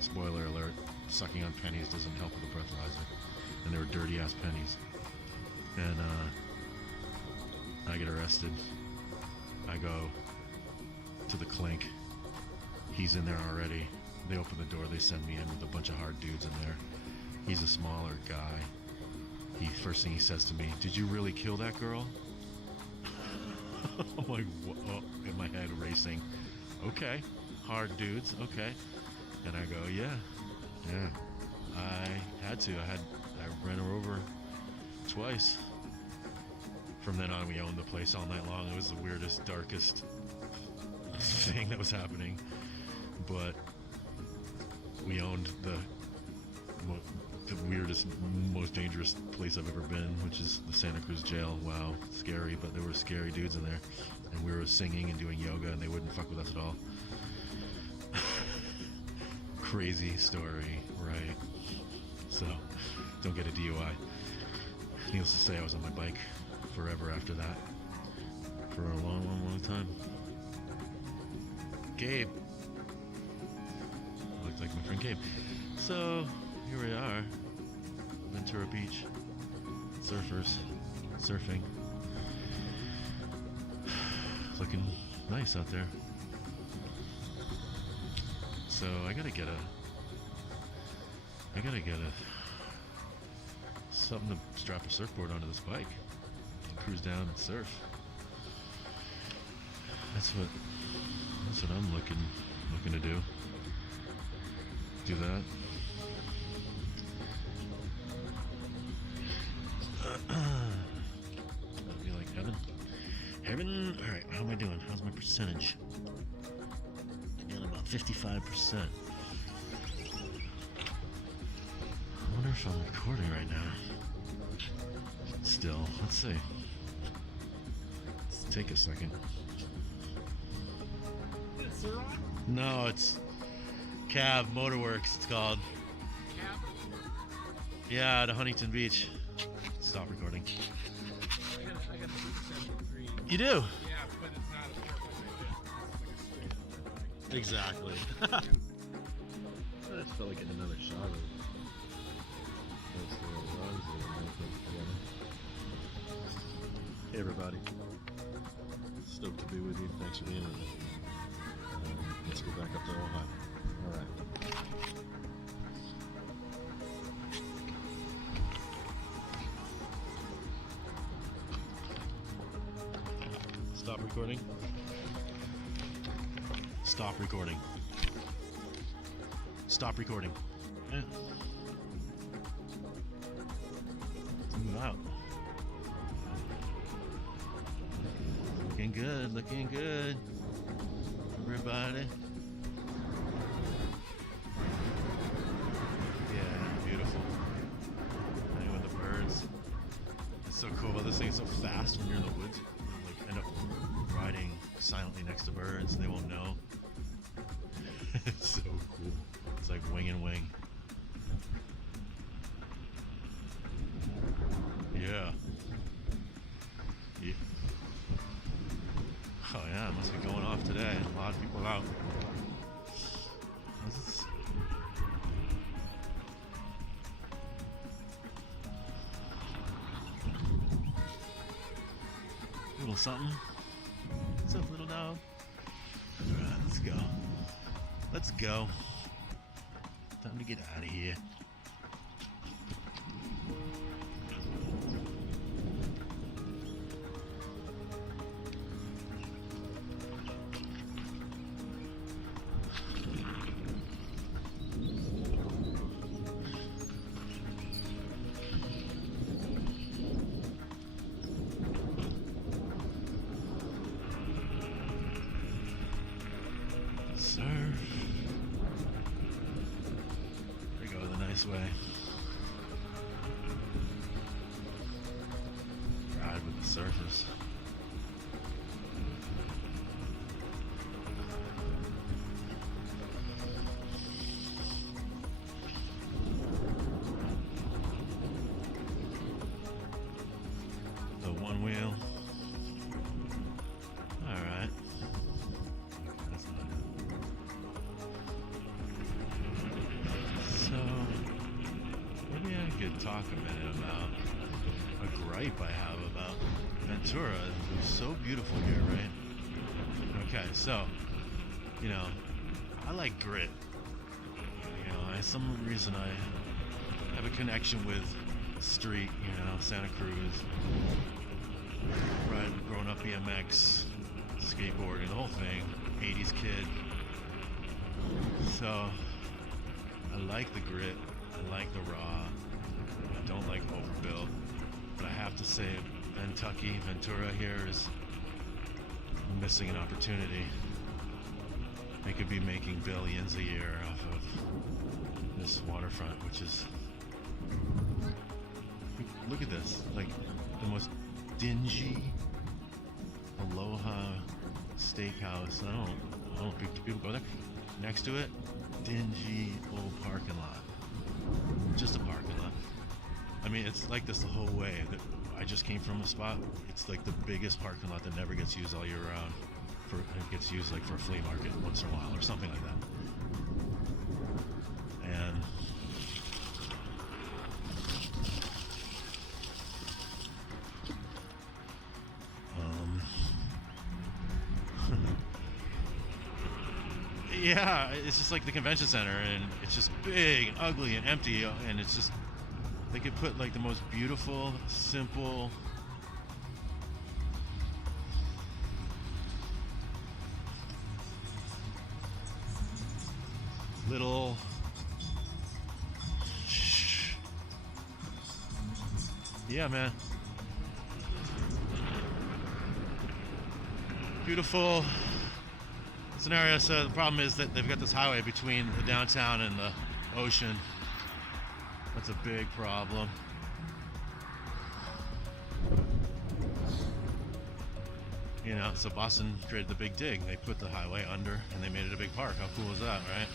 Spoiler alert, sucking on pennies doesn't help with the breathalyzer. And they were dirty ass pennies. And I get arrested. I go to the clink. He's in there already. They open the door, they send me in with a bunch of hard dudes in there. He's a smaller guy. First thing he says to me, "Did you really kill that girl?" I'm like, whoa, in my head racing. Okay, hard dudes, okay. And I go, yeah, I had to. I ran her over twice. From then on, we owned the place all night long. It was the weirdest, darkest thing that was happening. But we owned the weirdest, most dangerous place I've ever been, which is the Santa Cruz jail. Wow, scary, but there were scary dudes in there. And we were singing and doing yoga, and they wouldn't fuck with us at all. Crazy story, right? So, don't get a DUI. Needless to say, I was on my bike forever after that. For a long, long, long time. Gabe. Looked like my friend Gabe. So, here we are. Ventura Beach. Surfers. Surfing. It's looking nice out there. So, I gotta get something to strap a surfboard onto this bike and cruise down and surf. That's what I'm looking to do. do that. That'd be like heaven. Heaven. All right. How am I doing? How's my percentage? I got about 55%. I wonder if I'm recording right now. Still, let's see. Let's take a second. No, it's Cab Motorworks. It's called. Cab? Yeah, to Huntington Beach. Stop recording. I got a 73. You do? Yeah, but it's not a perfect. It's like a straight. Exactly. I just felt like getting another shot of those little rugs that are together. Hey everybody. Stoked to be with you. Thanks for being with me. Let's go back up to Ojai. Alright. Stop recording. Stop recording. Stop recording. Eh. Let's move out. Looking good, looking good. Everybody. Yeah, beautiful. And with the birds. It's so cool. This thing's so fast when you're in the woods. You like end up riding silently next to birds. They won't know. It's so cool. It's like wing and wing. Yeah. Yeah. Oh yeah, it must be going off today. A lot of people out. This is... Little something. What's up, little dog? Alright, let's go. Let's go. Time to get out of here. Surf. There we go, the nice way. Ride with the surfers. The one wheel. Alright. That's not it. So, maybe I could talk a minute about a gripe I have about Ventura. It's so beautiful here, right? Okay, so, you know, I like grit. You know, some reason I have a connection with street, you know, Santa Cruz. Right, growing up BMX, skateboarding, the whole thing, 80s kid. So, I like the grit, I like the raw, I don't like overbuilt, but I have to say Ventura here is missing an opportunity. They could be making billions a year off of this waterfront, which is, look at this, like the most dingy Aloha steakhouse. I don't think people go there. Next to it, dingy old parking lot. Just a parking lot. I mean, it's like this the whole way. I just came from a spot. It's like the biggest parking lot that never gets used all year round. It gets used like for a flea market once in a while or something like that. And yeah, it's just like the convention center, and it's just big and ugly and empty, and it's just, they could put like the most beautiful, simple, little Yeah, man. Beautiful scenario. So the problem is that they've got this highway between the downtown and the ocean. That's a big problem. You know, so Boston created the big dig. They put the highway under and they made it a big park. How cool is that, right?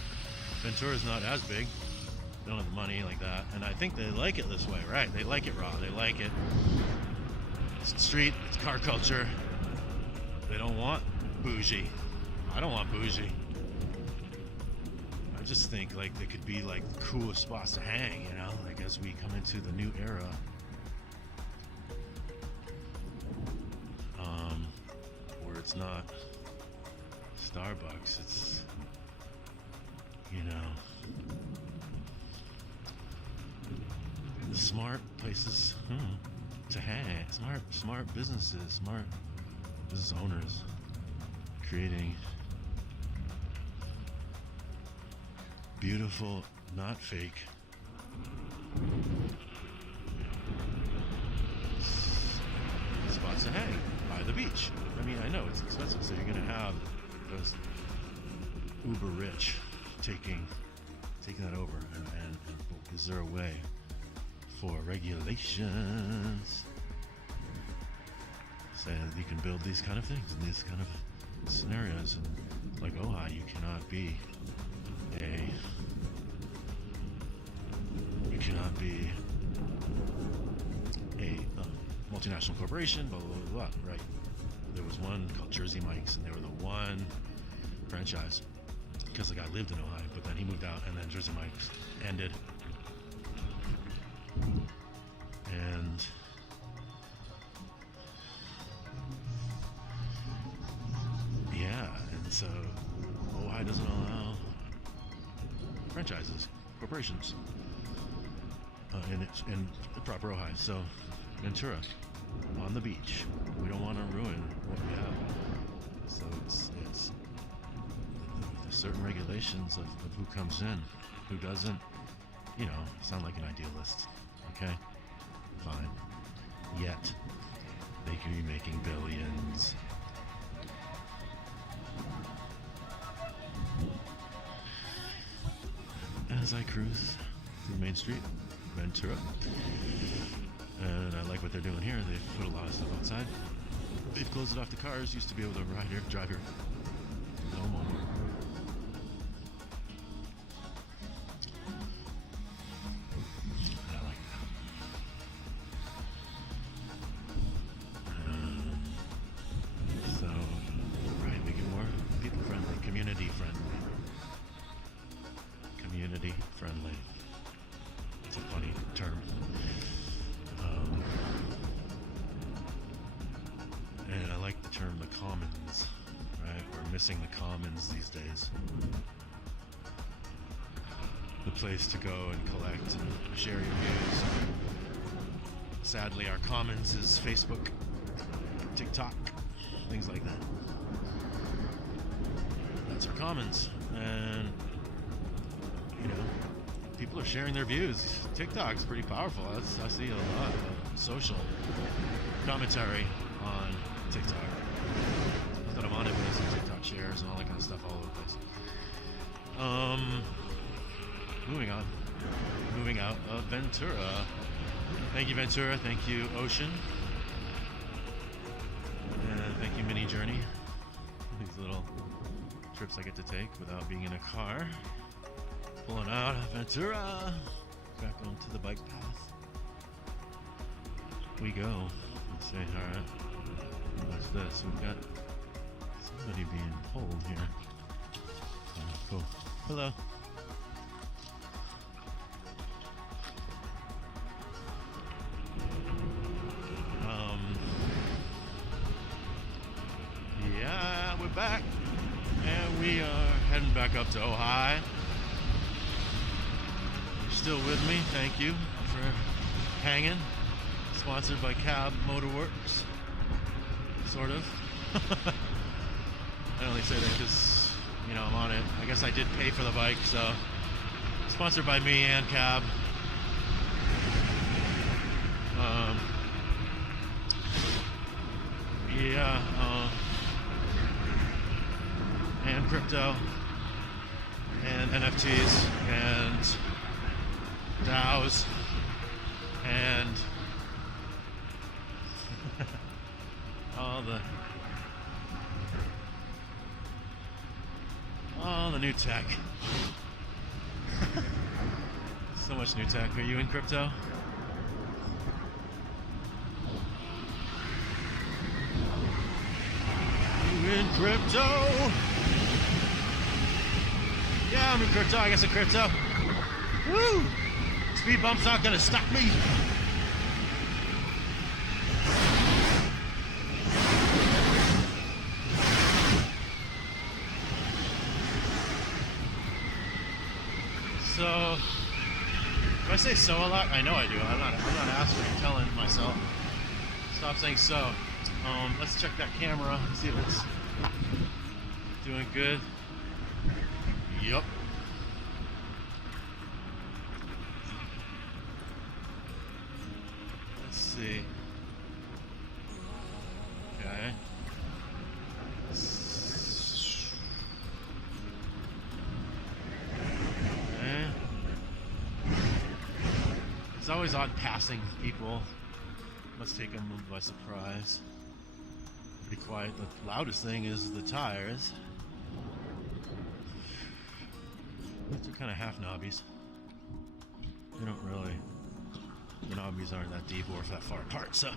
Ventura's not as big. They don't have the money like that. And I think they like it this way, right? They like it raw. They like it. It's street, it's car culture. They don't want bougie. I don't want bougie. I just think like they could be like the coolest spots to hang, you know, like as we come into the new era. Where it's not Starbucks, it's, you know, the smart places to hang. Smart businesses, smart business owners creating beautiful, not fake spots to hang by the beach. I mean, I know it's expensive, so you're gonna have those uber rich taking that over. And is there a way for regulations saying that you can build these kind of things in these kind of scenarios? And like Ojai, you cannot be a multinational corporation, blah, blah, blah, blah, right? There was one called Jersey Mike's, and they were the one franchise because the guy lived in Ojai, but then he moved out, and then Jersey Mike's ended. And yeah, and so Ojai doesn't allow franchises, corporations, in the proper Ojai. So Ventura, on the beach. We don't want to ruin what we have. So it's there's certain regulations of who comes in, who doesn't. You know, sound like an idealist. Okay, fine. Yet they could be making billions. As I cruise through Main Street, Ventura. And I like what they're doing here. They've put a lot of stuff outside. They've closed it off to cars. Used to be able to ride here, drive here. No more. And I like that. So, right, make it more people friendly, community friendly. Community friendly. It's a funny term. And I like the term the commons, right? We're missing the commons these days. The place to go and collect and share your views. Sadly, our commons is Facebook, TikTok, things like that. That's our commons. And, you know, people are sharing their views. TikTok's pretty powerful. I see a lot of social commentary on TikTok. Not that I'm on it, but I see TikTok shares and all that kind of stuff all over the place. Moving on. Moving out of Ventura. Thank you, Ventura. Thank you, Ocean. And thank you, Mini Journey. These little trips I get to take without being in a car. Pulling out of Ventura. Back onto the bike path. We go. Let's say, alright. What's this? We've got somebody being pulled here. Oh, cool. Hello. Yeah, we're back. And we are heading back up to Ojai. You're still with me. Thank you for hanging. Sponsored by Cab Motorworks. Sort of. I only say that because, you know, I'm on it. I guess I did pay for the bike, so sponsored by me and Cab. Yeah, and crypto, and NFTs, and DAOs, and all the new tech. So much new tech. Are you in crypto? You in crypto? Yeah, I'm in crypto. I guess in crypto. Woo! Speed bump's not gonna stop me. So, do I say so a lot? I know I do. I'm not asking. I'm telling myself. Stop saying so. Let's check that camera. See if it's doing good. Yup. Let's see. Okay. It's always odd passing people. Must take them by surprise. Pretty quiet. The loudest thing is the tires. These are kind of half knobbies. They don't really. The knobbies aren't that deep or that far apart, so.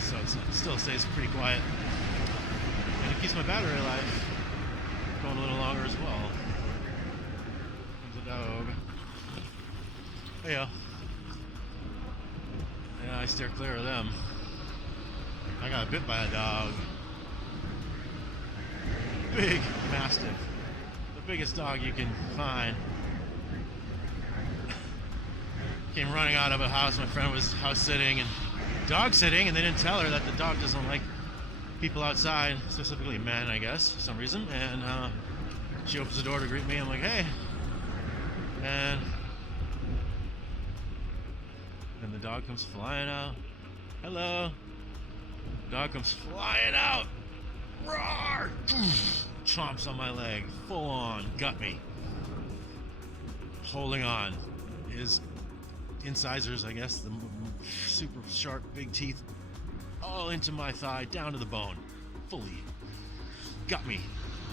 So it still stays pretty quiet. And it keeps my battery life going a little longer as well. There's a dog. Hey, yo. Yeah, I steer clear of them. I got bit by a dog. Big mastiff. The biggest dog you can find. Came running out of a house. My friend was house sitting and dog sitting, and they didn't tell her that the dog doesn't like people outside, specifically men, I guess, for some reason. And she opens the door to greet me. I'm like, hey. And then the dog comes flying out. Hello. Dog comes flying out. Roar! Chomps on my leg. Full on. Gut me. Holding on. His incisors, I guess, the super sharp big teeth, all into my thigh, down to the bone. Fully. Got me.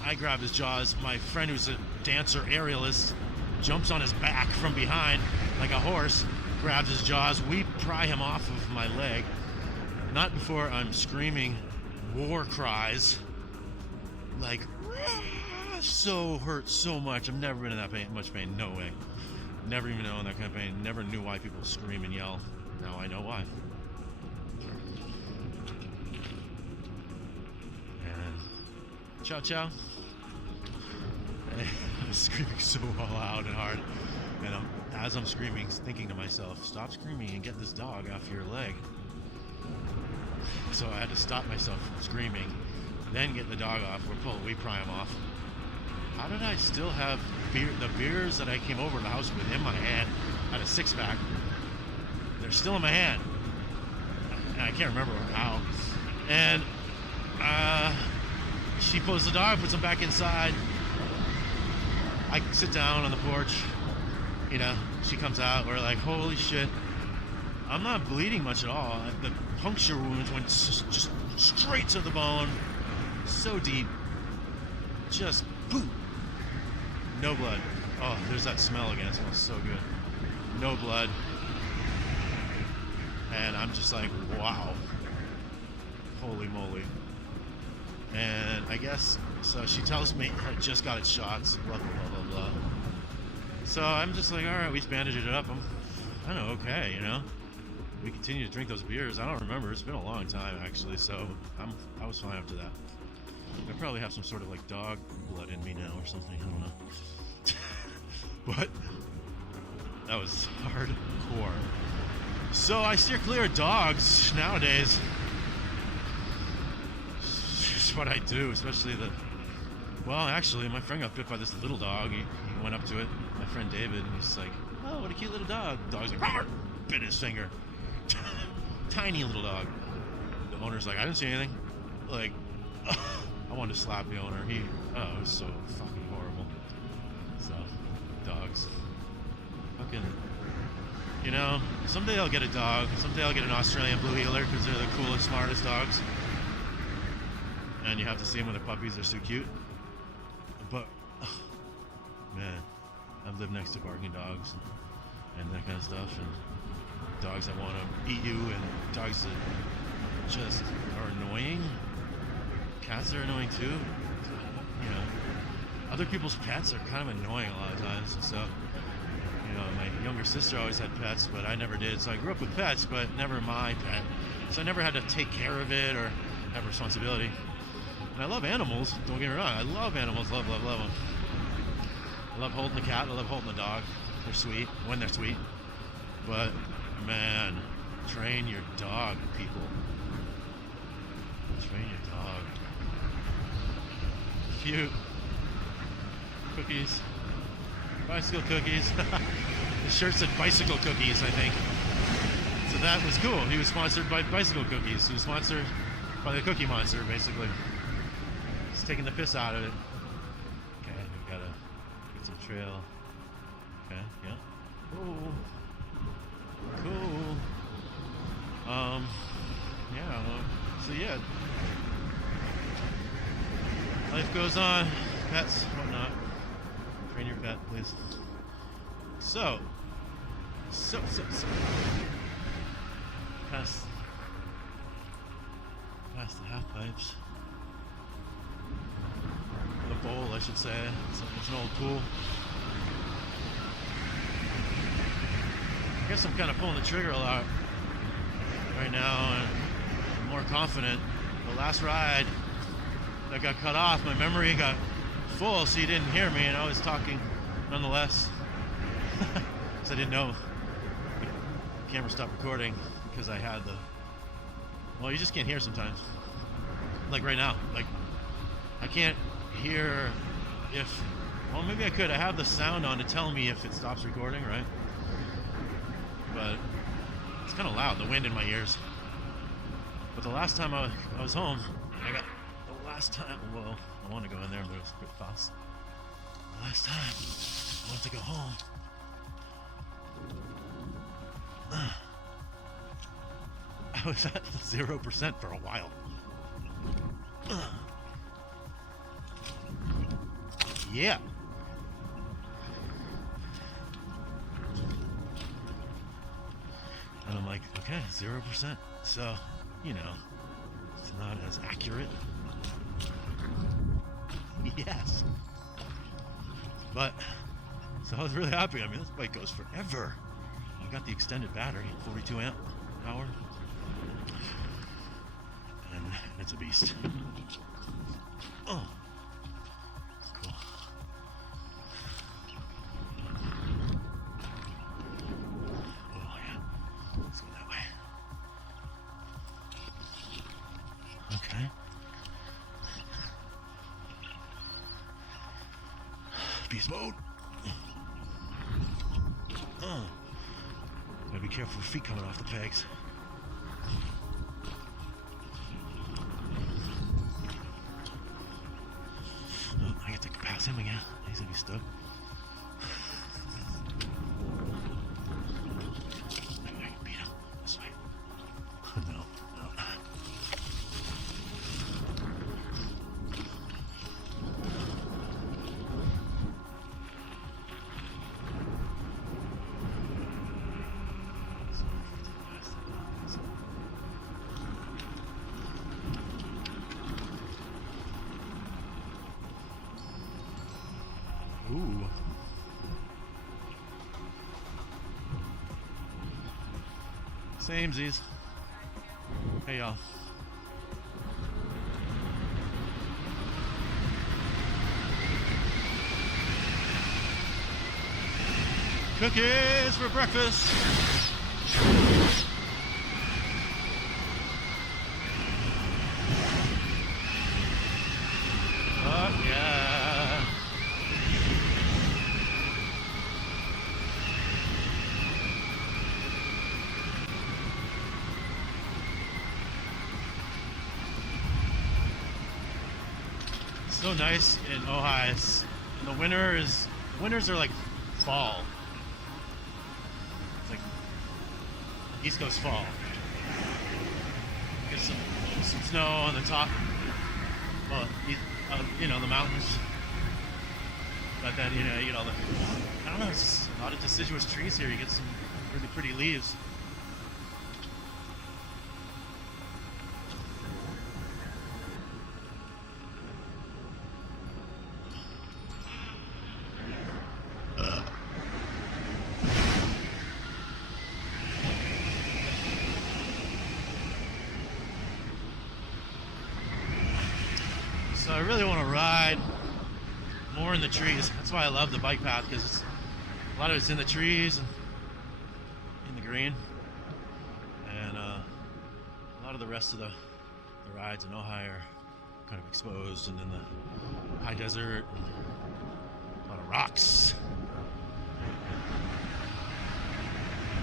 I grab his jaws. My friend, who's a dancer aerialist, jumps on his back from behind like a horse, grabs his jaws. We pry him off of my leg. Not before I'm screaming war cries. Like, so hurt so much. I've never been in that much pain. No way. Never even known that kind of pain. Never knew why people scream and yell. Now I know why. And ciao ciao. I was screaming so loud and hard. And as I'm screaming, thinking to myself, stop screaming and get this dog off your leg. So I had to stop myself from screaming, then get the dog off. We pry him off. How did I still have the beers that I came over to the house with in my hand? I had a 6-pack. They're still in my hand. And I can't remember how. And she pulls the dog, puts him back inside. I sit down on the porch. You know, she comes out. We're like, holy shit. I'm not bleeding much at all. The puncture wounds went just straight to the bone. So deep. Just boom. No blood. Oh, there's that smell again. It smells so good. No blood. And I'm just like, wow. Holy moly. And I guess, so she tells me I just got its shots, blah, blah, blah, blah, blah. So I'm just like, all right, we bandaged it up. I'm kind of okay, you know? We continue to drink those beers. I don't remember. It's been a long time, actually, so I was fine after that. I probably have some sort of like dog blood in me now or something. I don't know. But that was hardcore. So I steer clear of dogs nowadays. It's what I do, especially well, actually, my friend got bit by this little dog. He went up to it, my friend David, and he's like, "Oh, what a cute little dog." The dog's like, "Arr!" Bit his finger. Tiny little dog. The owner's like, "I didn't see anything." Like, I wanted to slap the owner. It was so fucking horrible. So, dogs. Fucking, you know, someday I'll get a dog. Someday I'll get an Australian Blue Heeler because they're the coolest, smartest dogs. And you have to see them when they're puppies. They're so cute. But, man, I've lived next to barking dogs and that kind of stuff. And dogs that want to eat you and dogs that just are annoying. Cats are annoying too. You know, other people's pets are kind of annoying a lot of times. So, you know, my younger sister always had pets, but I never did. So I grew up with pets, but never my pet. So I never had to take care of it or have responsibility. And I love animals. Don't get me wrong. I love animals. Love them. I love holding the cat. I love holding the dog. They're sweet when they're sweet. But man, train your dog, people. Train your dog. Cute. Cookies. Bicycle cookies. The shirt said bicycle cookies, I think. So that was cool. He was sponsored by bicycle cookies. He was sponsored by the Cookie Monster, basically. He's taking the piss out of it. Okay, we gotta get some trail. Okay, yeah. Cool. Cool. Yeah. So yeah. Life goes on. Pets, whatnot. Train your pet, please. So. Past the half pipes. The bowl, I should say. It's an old pool. I guess I'm kind of pulling the trigger a lot right now, and I'm more confident. The last ride that got cut off, my memory got full, so you didn't hear me, and I was talking nonetheless. So I didn't know the camera stopped recording because I had the. Well, you just can't hear sometimes. Like right now, like I can't hear if. Well, maybe I could. I have the sound on to tell me if it stops recording, right? But it's kind of loud, the wind in my ears. But the last time I was home, well, I want to go in there, but it was a bit fast. The last time I went to go home, I was at 0% for a while. Yeah. And I'm like, okay, 0%. So, you know, it's not as accurate. Yes. But, so I was really happy. I mean, this bike goes forever. I got the extended battery, 42 amp hour. And it's a beast. Oh. Cool. Oh, yeah. Let's go that way. Okay. Beast mode. Gotta be careful with feet coming off the pegs. Oh, I get to pass him again. He's gonna be stuck. I can beat him this way. No. Ooh. Samesies. Hey y'all. Cookies for breakfast. Oh yeah. so nice in Ojai. Winters are like fall. It's like East Coast fall. Get some snow on the top. Well, the mountains. But then you get all the, I don't know, it's just a lot of deciduous trees here. You get some really pretty leaves. So I really want to ride more in the trees. That's why I love the bike path, because a lot of it's in the trees and in the green, and a lot of the rest of the rides in Ojai are kind of exposed and in the high desert, and a lot of rocks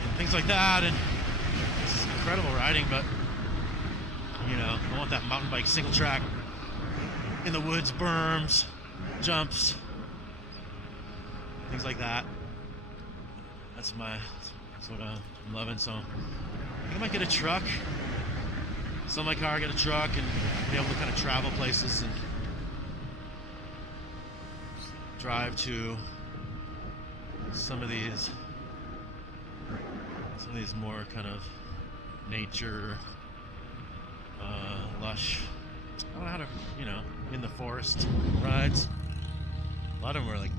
and things like that. And it's incredible riding, but I want that mountain bike single track in the woods, berms, jumps, things like that. That's what I'm loving. So I think I might get a truck, sell my car, get a truck, and be able to kind of travel places and drive to some of these more kind of nature, lush, I don't know how to, in the forest rides. A lot of them are like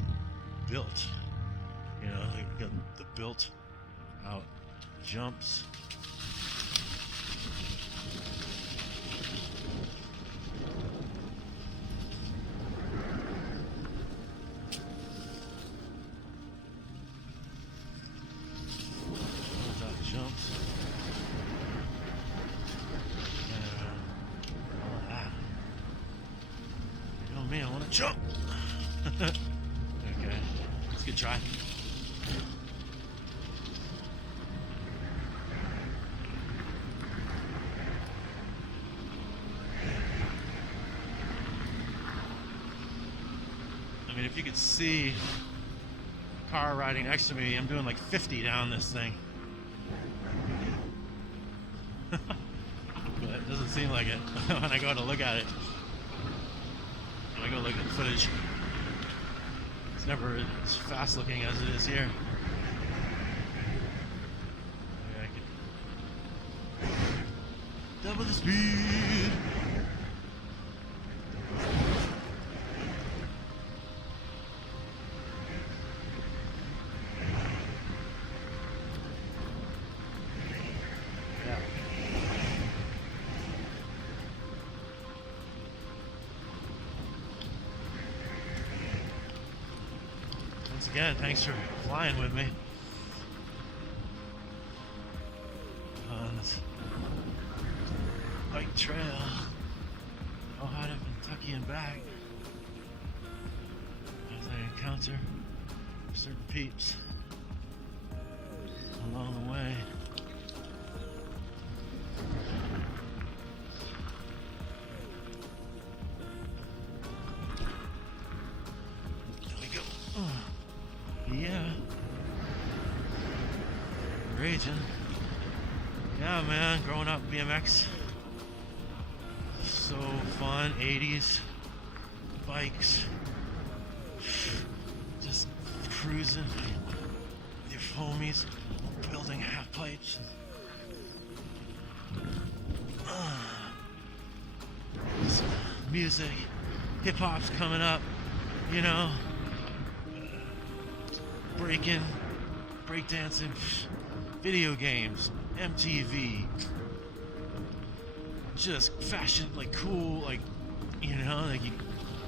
built, they got the built out jumps. Built out jumps. Man, I want to jump. Okay, let's get try. I mean, if you could see a car riding next to me, I'm doing like 50 down this thing. But it doesn't seem like it when I go to look at it. I go look at the footage. It's never as fast looking as it is here. Maybe I could double the speed. Once again, thanks for flying with me on this bike trail, Ojai to Kentucky and back, as I encounter certain peeps along the way. Yeah. Raging. Yeah, man, growing up BMX. So fun. 80s. Bikes. Just cruising with your homies, building half pipes. Music. Hip hop's coming up, breaking, breakdancing, video games, MTV, just fashion, like cool, like you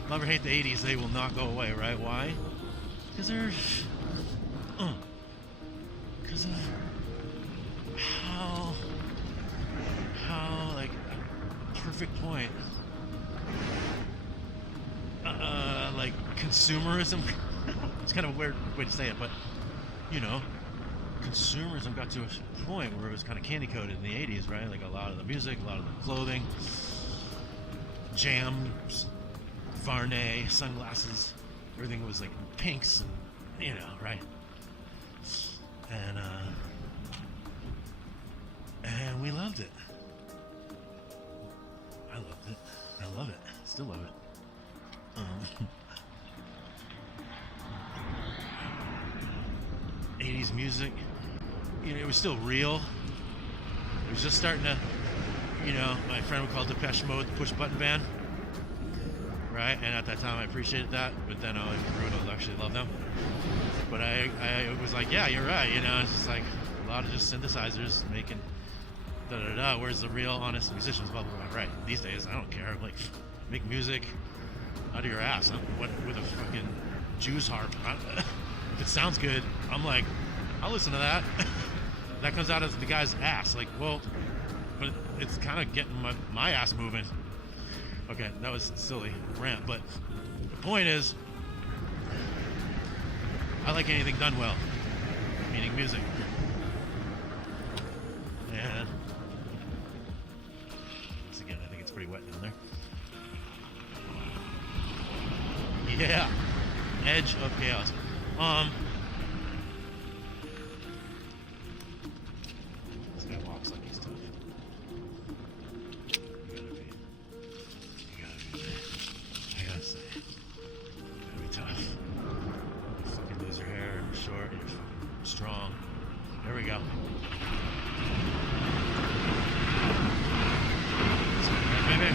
love or hate the 80s, they will not go away, right? Why? Because they're, because of how like a perfect point, like consumerism. It's kind of a weird way to say it, but consumerism got to a point where it was kind of candy coated in the 80s, right? Like a lot of the music, a lot of the clothing, jams, Varney sunglasses. Everything was like pinks, and, you know, right? And we loved it. I loved it. I love it. Still love it. 80s music. You know, it was still real. It was just starting to, you know, my friend would call Depeche Mode the push button band. Right? And at that time I appreciated that, but then I grew to actually love them. But I was like, yeah, you're right, you know, it's just like a lot of just synthesizers making da-da-da, where's the real honest musicians, blah blah blah. Right, these days I don't care, like, make music out of your ass. What, with a fucking Jew's harp. If it sounds good, I'm like, I'll listen to that. That comes out of the guy's ass, like, well, but it's kind of getting my ass moving. Okay, that was silly rant, but the point is, I like anything done well, meaning music. And once again, I think it's pretty wet down there. Yeah, edge of chaos. This guy walks like he's tough. I gotta say, gotta be tough. You fucking lose your hair, you're short, you're fucking strong. There we go. Right, baby.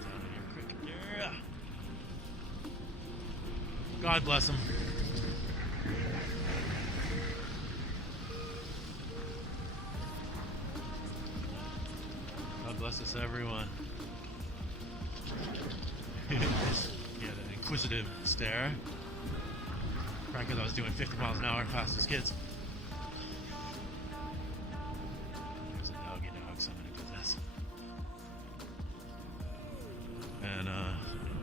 Down here quick. Yeah. God bless him. God bless us, everyone. Yeah, that inquisitive stare. Right, because I was doing 50 miles an hour past his kids. There's a doggy dog, so I'm gonna do this. And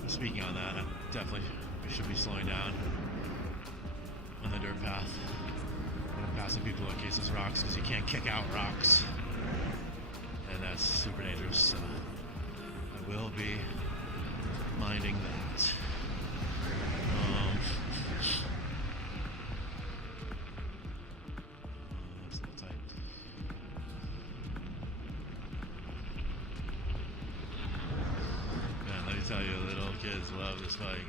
speaking on that, definitely we should be slowing down on the dirt path when I'm passing people in case it's rocks, because you can't kick out rocks. And that's super dangerous, so I will be minding that. That's a little tight. Man, let me tell you, little kids love this bike.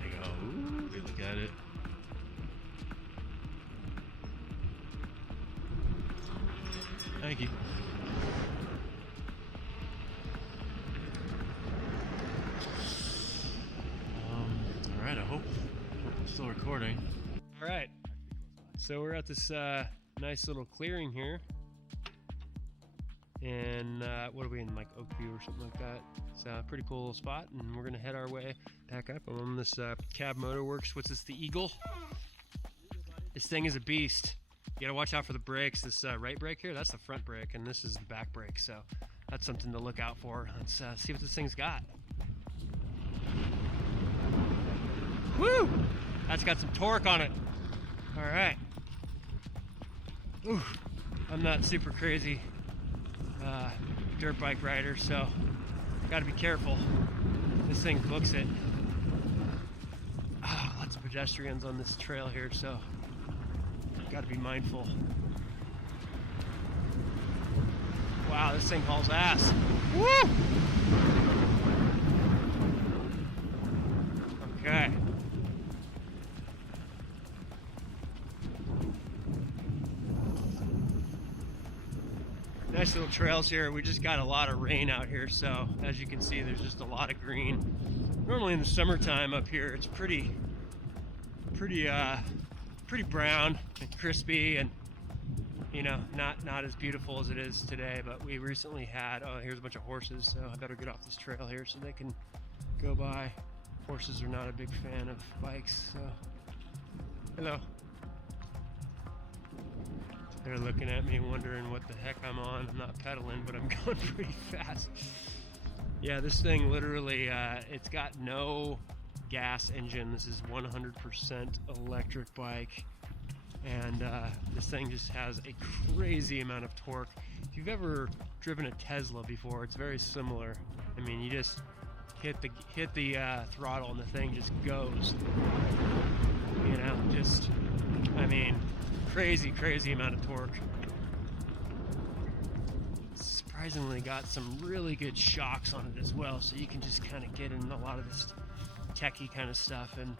They go, ooh, they look at it. Thank you. Alright, I hope I'm still recording. All right, so we're at this nice little clearing here, and what are we in, like Oakview or something like that? It's a pretty cool little spot, and we're gonna head our way back up. I'm on this Cab Motorworks. What's this? The Eagle. This thing is a beast. You gotta watch out for the brakes. This right brake here, that's the front brake, and this is the back brake. So that's something to look out for. Let's see what this thing's got. Woo! That's got some torque on it. All right. Ooh, I'm not super crazy dirt bike rider, so gotta be careful. This thing books it. Lots of pedestrians on this trail here, so gotta be mindful. Wow, this thing hauls ass. Woo! Okay. Nice little trails here. We just got a lot of rain out here, so as you can see, there's just a lot of green. Normally in the summertime up here, it's pretty brown and crispy, and you know, not as beautiful as it is today. But we recently had, oh, here's a bunch of horses, so I better get off this trail here so they can go by. Horses are not a big fan of bikes, so hello. They're looking at me wondering what the heck I'm on. I'm not pedaling, but I'm going pretty fast. Yeah, this thing literally, it's got no gas engine. This is 100% electric bike. And this thing just has a crazy amount of torque. If you've ever driven a Tesla before. It's very similar. I mean, you just hit the throttle and the thing just goes. You know, just, I mean, crazy amount of torque. Surprisingly got some really good shocks on it as well, so you can just kind of get in a lot of this techie kind of stuff and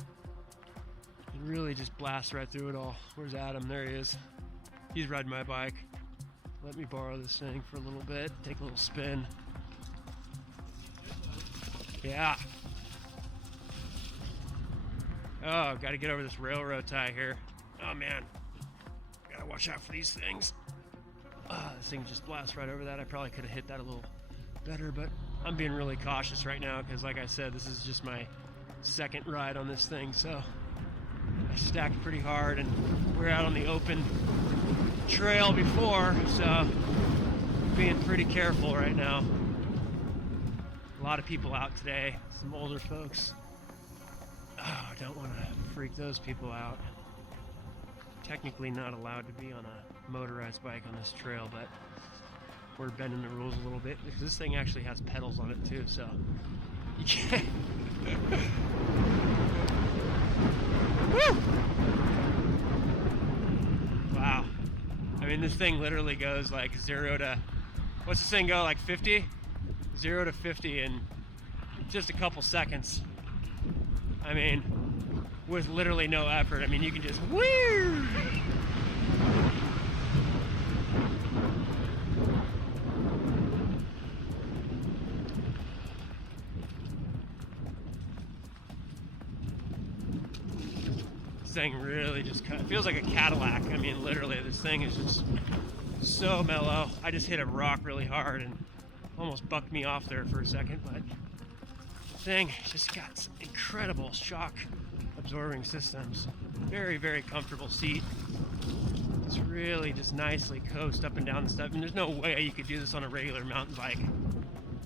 really just blast right through it all. Where's Adam? There he is. He's riding my bike. Let me borrow this thing for a little bit, take a little spin. Yeah. Oh, gotta get over this railroad tie here. Oh man, gotta watch out for these things. This thing just blasts right over that. I probably could have hit that a little better, but I'm being really cautious right now because, like I said, this is just my second ride on this thing, so I stacked pretty hard, and we're out on the open trail before, so being pretty careful right now. A lot of people out today, some older folks. Oh, I don't want to freak those people out. Technically not allowed to be on a motorized bike on this trail, but we're bending the rules a little bit because this thing actually has pedals on it too, so you can't. Woo! Wow. I mean, this thing literally goes like 0 to, what's this thing go, like 50? 0 to 50 in just a couple seconds. I mean, with literally no effort. I mean, you can just woo! This thing really just kind of feels like a Cadillac. I mean, literally, this thing is just so mellow. I just hit a rock really hard and almost bucked me off there for a second, but the thing just got some incredible shock absorbing systems. Very comfortable seat. It's really just nicely coast up and down the stuff. I mean, there's no way you could do this on a regular mountain bike.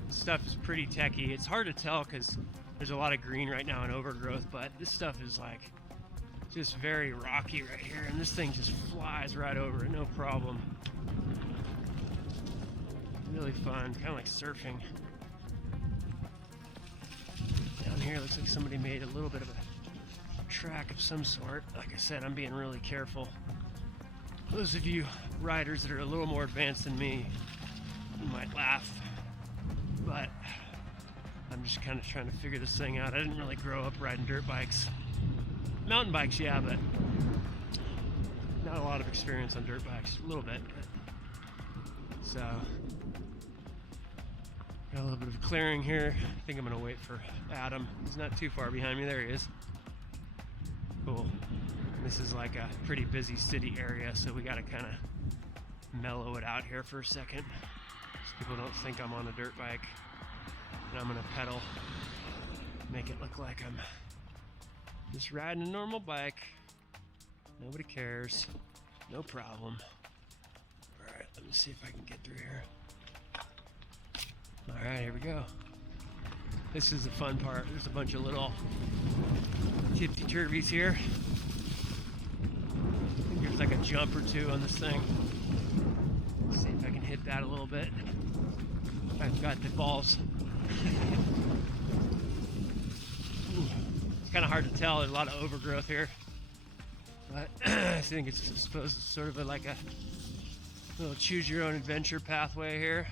This stuff is pretty techy. It's hard to tell because there's a lot of green right now and overgrowth, but this stuff is like just very rocky right here, and this thing just flies right over it, no problem. Really fun, kind of like surfing. Down here looks like somebody made a little bit of a track of some sort. Like I said, I'm being really careful. Those of you riders that are a little more advanced than me, you might laugh, but I'm just kind of trying to figure this thing out. I didn't really grow up riding dirt bikes. Mountain bikes, yeah, but not a lot of experience on dirt bikes. A little bit. So, got a little bit of a clearing here. I think I'm gonna wait for Adam. He's not too far behind me. There he is. Cool. This is like a pretty busy city area, so we gotta kind of mellow it out here for a second, so people don't think I'm on a dirt bike and I'm gonna pedal, make it look like I'm just riding a normal bike. Nobody cares. No problem. Alright, let me see if I can get through here. Alright, here we go. This is the fun part. There's a bunch of little tipsy-turvies here. I think there's like a jump or two on this thing. Let's see if I can hit that a little bit. I've got the balls. It's kind of hard to tell. There's a lot of overgrowth here, but I think it's supposed to sort of like a little choose-your-own-adventure pathway here.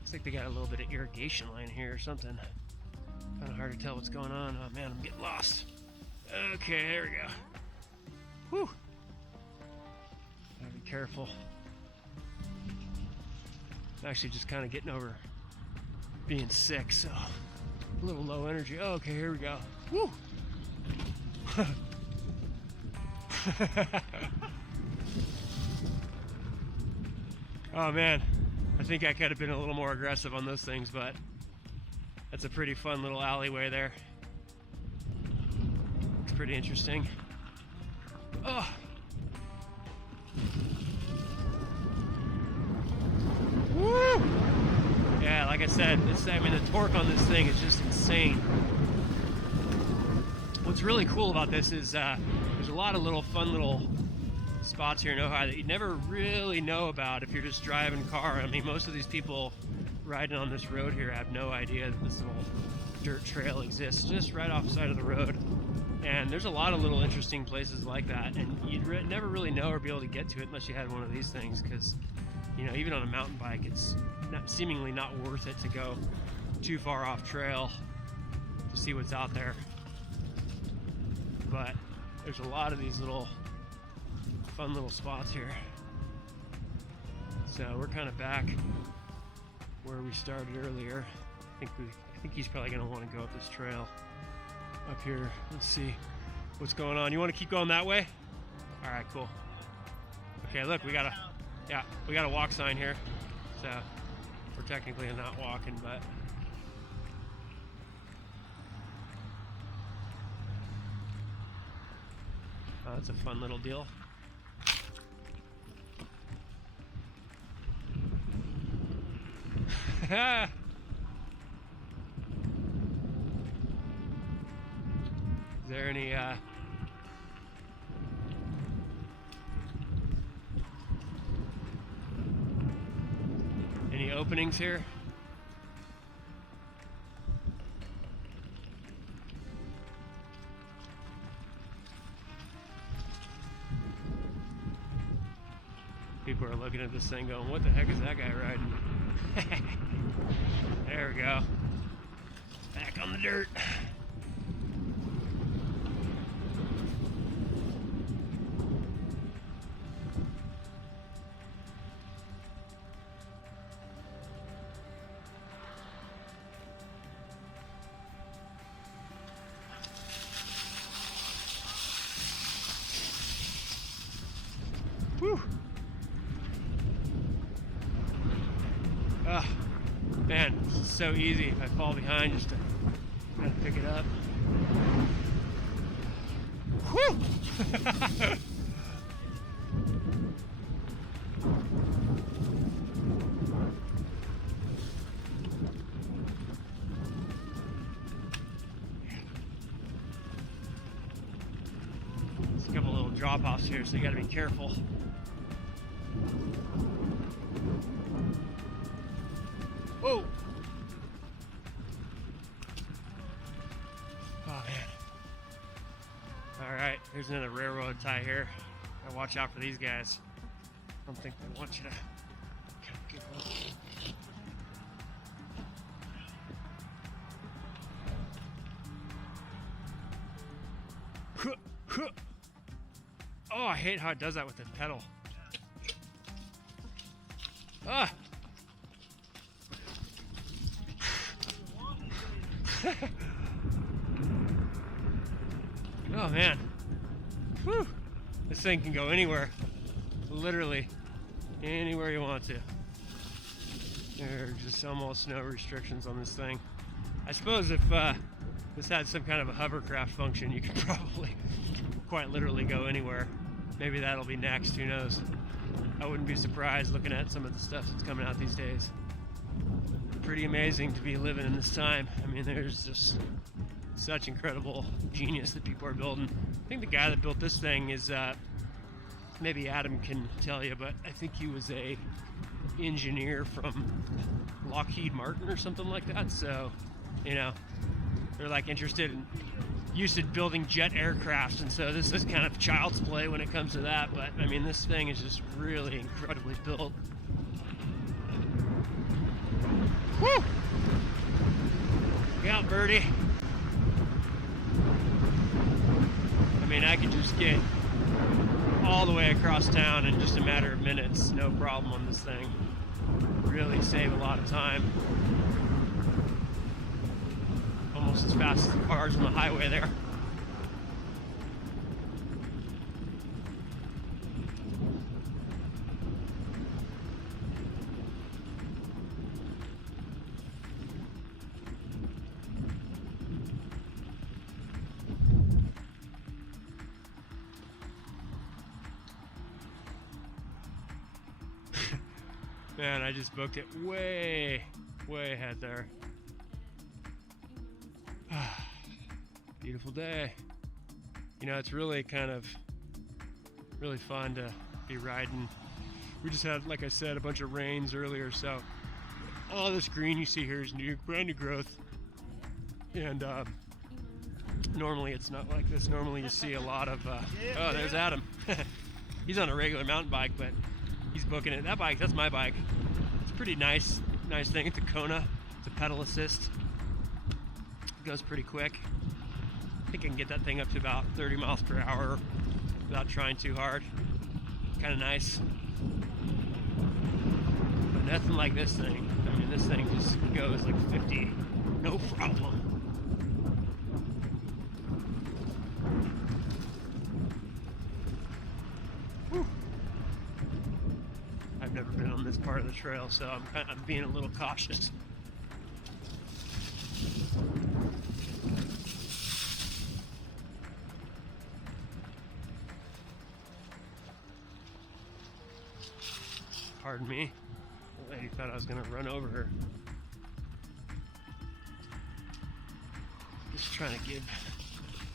Looks like they got a little bit of irrigation line here or something. Kind of hard to tell what's going on. Oh man, I'm getting lost. Okay, there we go. Whew. Gotta be careful. I'm actually just kind of getting over being sick, so a little low energy. Oh, okay, here we go. Woo! Oh man, I think I could have been a little more aggressive on those things, but that's a pretty fun little alleyway there. Looks pretty interesting. Oh! Woo! Yeah, like I said, I mean, the torque on this thing is just insane. What's really cool about this is there's a lot of little fun little spots here in Ojai that you never really know about if you're just driving a car. I mean, most of these people riding on this road here have no idea that this little dirt trail exists just right off the side of the road. And there's a lot of little interesting places like that, and you'd never really know or be able to get to it unless you had one of these things, because, you know, even on a mountain bike, it's seemingly not worth it to go too far off trail to see what's out there. But there's a lot of these little fun little spots here. So we're kind of back where we started earlier. I think he's probably gonna want to go up this trail up here. Let's see what's going on. You want to keep going that way? All right, cool. Okay, look, we got a walk sign here. So we're technically not walking, but that's a fun little deal. Is there any openings here? People are looking at this thing going, what the heck is that guy riding? There we go. Back on the dirt. Whew. Ah, man, it's so easy if I fall behind just to kind of pick it up. Whew! There's a couple little drop-offs here, so you gotta be careful. Whoa! Oh man. Alright, here's another railroad tie here. Gotta watch out for these guys. I don't think they want you to kind of get up. Oh, I hate how it does that with the pedal. Ah! Oh man. Whew. This thing can go anywhere. Literally anywhere you want to. There are just almost no restrictions on this thing. I suppose if this had some kind of a hovercraft function, you could probably quite literally go anywhere. Maybe that'll be next, who knows. I wouldn't be surprised looking at some of the stuff that's coming out these days. Pretty amazing to be living in this time. I mean, there's just such incredible genius that people are building. I think the guy that built this thing is, maybe Adam can tell you, but I think he was a engineer from Lockheed Martin or something like that. So, you know, they're like interested in used to building jet aircrafts, and so this is kind of child's play when it comes to that. But I mean, this thing is just really incredibly built. Woo! Look out, birdie. I mean, I could just get all the way across town in just a matter of minutes, no problem on this thing. Really save a lot of time. Almost as fast as the cars on the highway there. Man, I just booked it way ahead there. Beautiful day. You know, it's really kind of really fun to be riding. We just had, like I said, a bunch of rains earlier, so all this green you see here is brand new growth. And normally it's not like this. Normally you see a lot of, oh, there's Adam. He's on a regular mountain bike, but he's booking it. That bike, that's my bike. It's a pretty nice thing. It's a Kona. It's a pedal assist. It goes pretty quick. I think I can get that thing up to about 30 miles per hour without trying too hard. Kind of nice. But nothing like this thing. I mean, this thing just goes like 50, no problem. Whew. I've never been on this part of the trail, so I'm being a little cautious. Pardon me. The lady thought I was gonna run over her. Just trying to give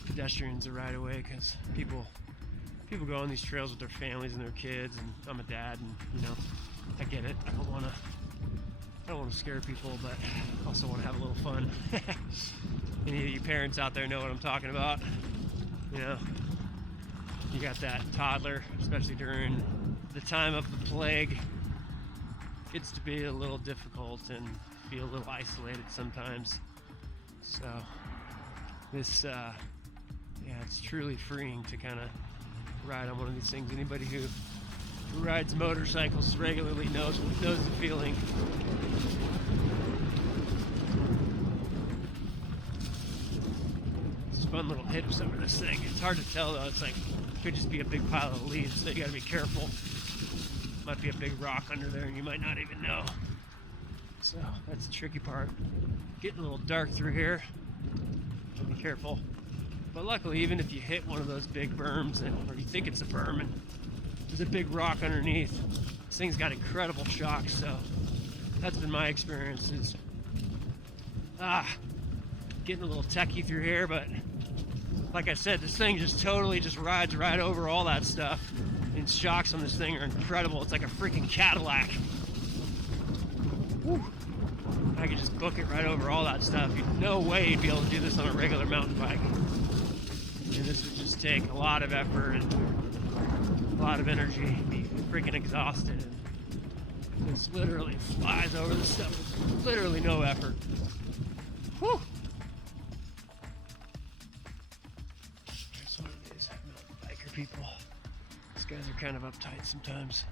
pedestrians a ride away, because people go on these trails with their families and their kids, and I'm a dad, and you know, I get it. I don't want to scare people, but I also want to have a little fun. Any of you parents out there know what I'm talking about. You know, you got that toddler, especially during the time of the plague. Gets to be a little difficult and feel a little isolated sometimes. So this, yeah, it's truly freeing to kind of ride on one of these things. Anybody who rides motorcycles regularly knows the feeling. There's fun little hips over this thing. It's hard to tell though. It's like, it could just be a big pile of leaves, so you gotta be careful. Might be a big rock under there and you might not even know. So that's the tricky part. Getting a little dark through here. Be careful. But luckily, even if you hit one of those big berms, or you think it's a berm and there's a big rock underneath, this thing's got incredible shock. So that's been my experience, is getting a little techie through here. But like I said, this thing just totally just rides right over all that stuff. And shocks on this thing are incredible. It's like a freaking Cadillac. Woo. I could just book it right over all that stuff. No way you'd be able to do this on a regular mountain bike. And this would just take a lot of effort and a lot of energy. Be freaking exhausted. And this literally flies over the stuff with literally no effort. Whew. There's one of these biker people. Guys are kind of uptight sometimes.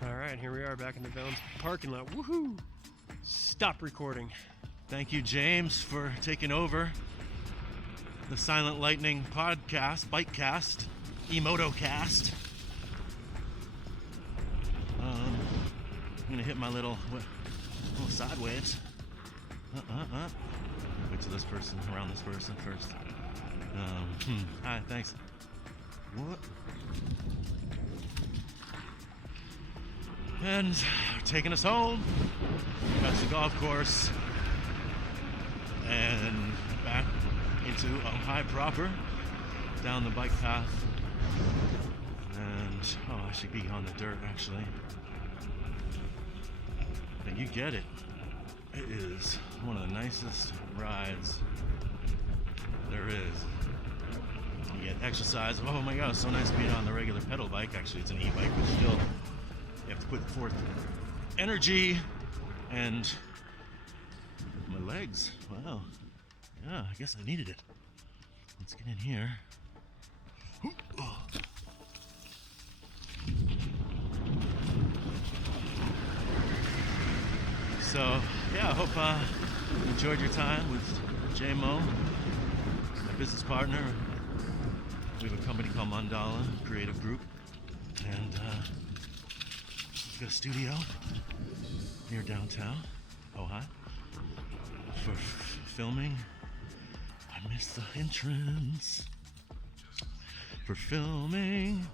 All right, here we are back in the Valens parking lot. Woohoo! Stop recording. Thank you, James, for taking over the Silent Lightning podcast, Bikecast, Emotocast. I'm gonna hit my little sideways. Wait till this person, around this person first. Hi, thanks. What? And taking us home. That's the golf course. And back into Ojai proper. Down the bike path. And, I should be on the dirt actually. But you get it. It is one of the nicest rides there is. You get exercise. Oh my god, it's so nice being on the regular pedal bike. Actually, it's an e-bike, but still, you have to put forth energy and my legs. Wow. Yeah, I guess I needed it. Let's get in here. So, yeah, I hope you enjoyed your time with JMO, my business partner. We have a company called Mandala Creative Group, and we've got a studio near downtown Ojai for filming. I missed the entrance for filming.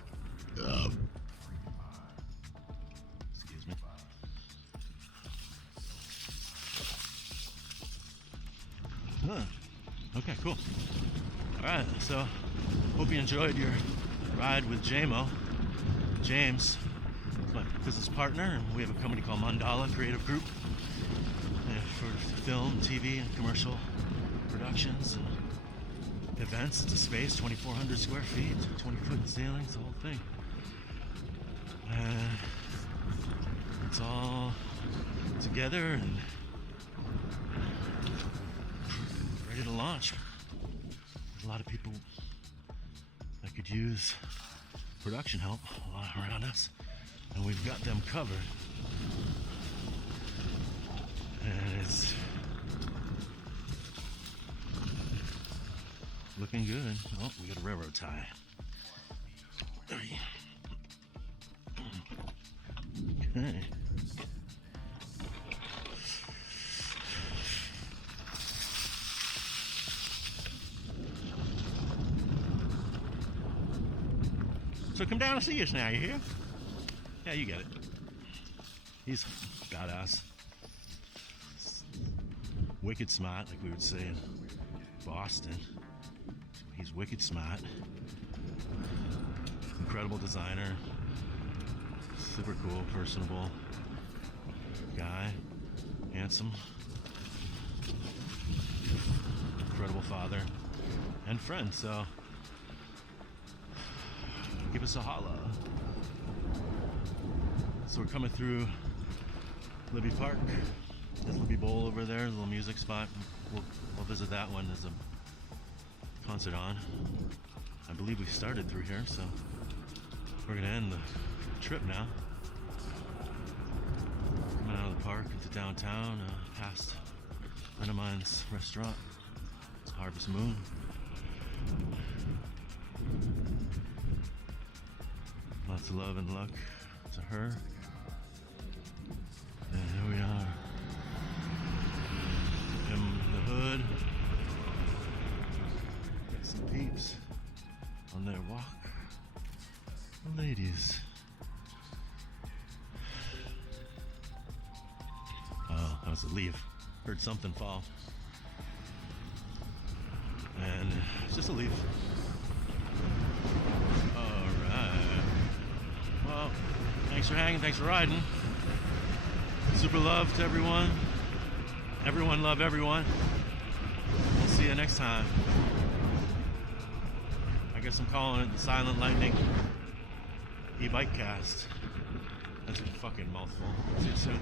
Excuse me. Okay, cool. All right, so Hope you enjoyed your ride with James is my business partner, and we have a company called Mandala Creative Group for film, TV, and commercial productions and events. It's a space, 2,400 square feet, 20-foot ceilings, the whole thing. And it's all together and ready to launch. There's a lot of people that could use production help around us, and we've got them covered. And it's looking good. Oh, we got a railroad tie. Okay. So come down and see us now, you hear? Yeah, you get it. He's badass. Wicked smart, like we would say in Boston. He's wicked smart. Incredible designer. Super cool, personable guy. Handsome. Incredible father and friend, so give us a holla. So we're coming through Libby Park. There's Libby Bowl over there, a little music spot. We'll visit that one. There's a concert on. I believe we started through here, so we're gonna end the trip now. Coming out of the park into downtown, past a friend of mine's restaurant. It's Harvest Moon. Lots of love and luck to her. And here we are. In the hood. Got some peeps on their walk. The ladies. Oh, that was a leaf. Heard something fall. And it's just a leaf. Alright. Well, thanks for hanging, thanks for riding. Super love to everyone. Everyone love everyone. We'll see you next time. I guess I'm calling it the Silent Lightning e-bike cast. That's a fucking mouthful. See you soon.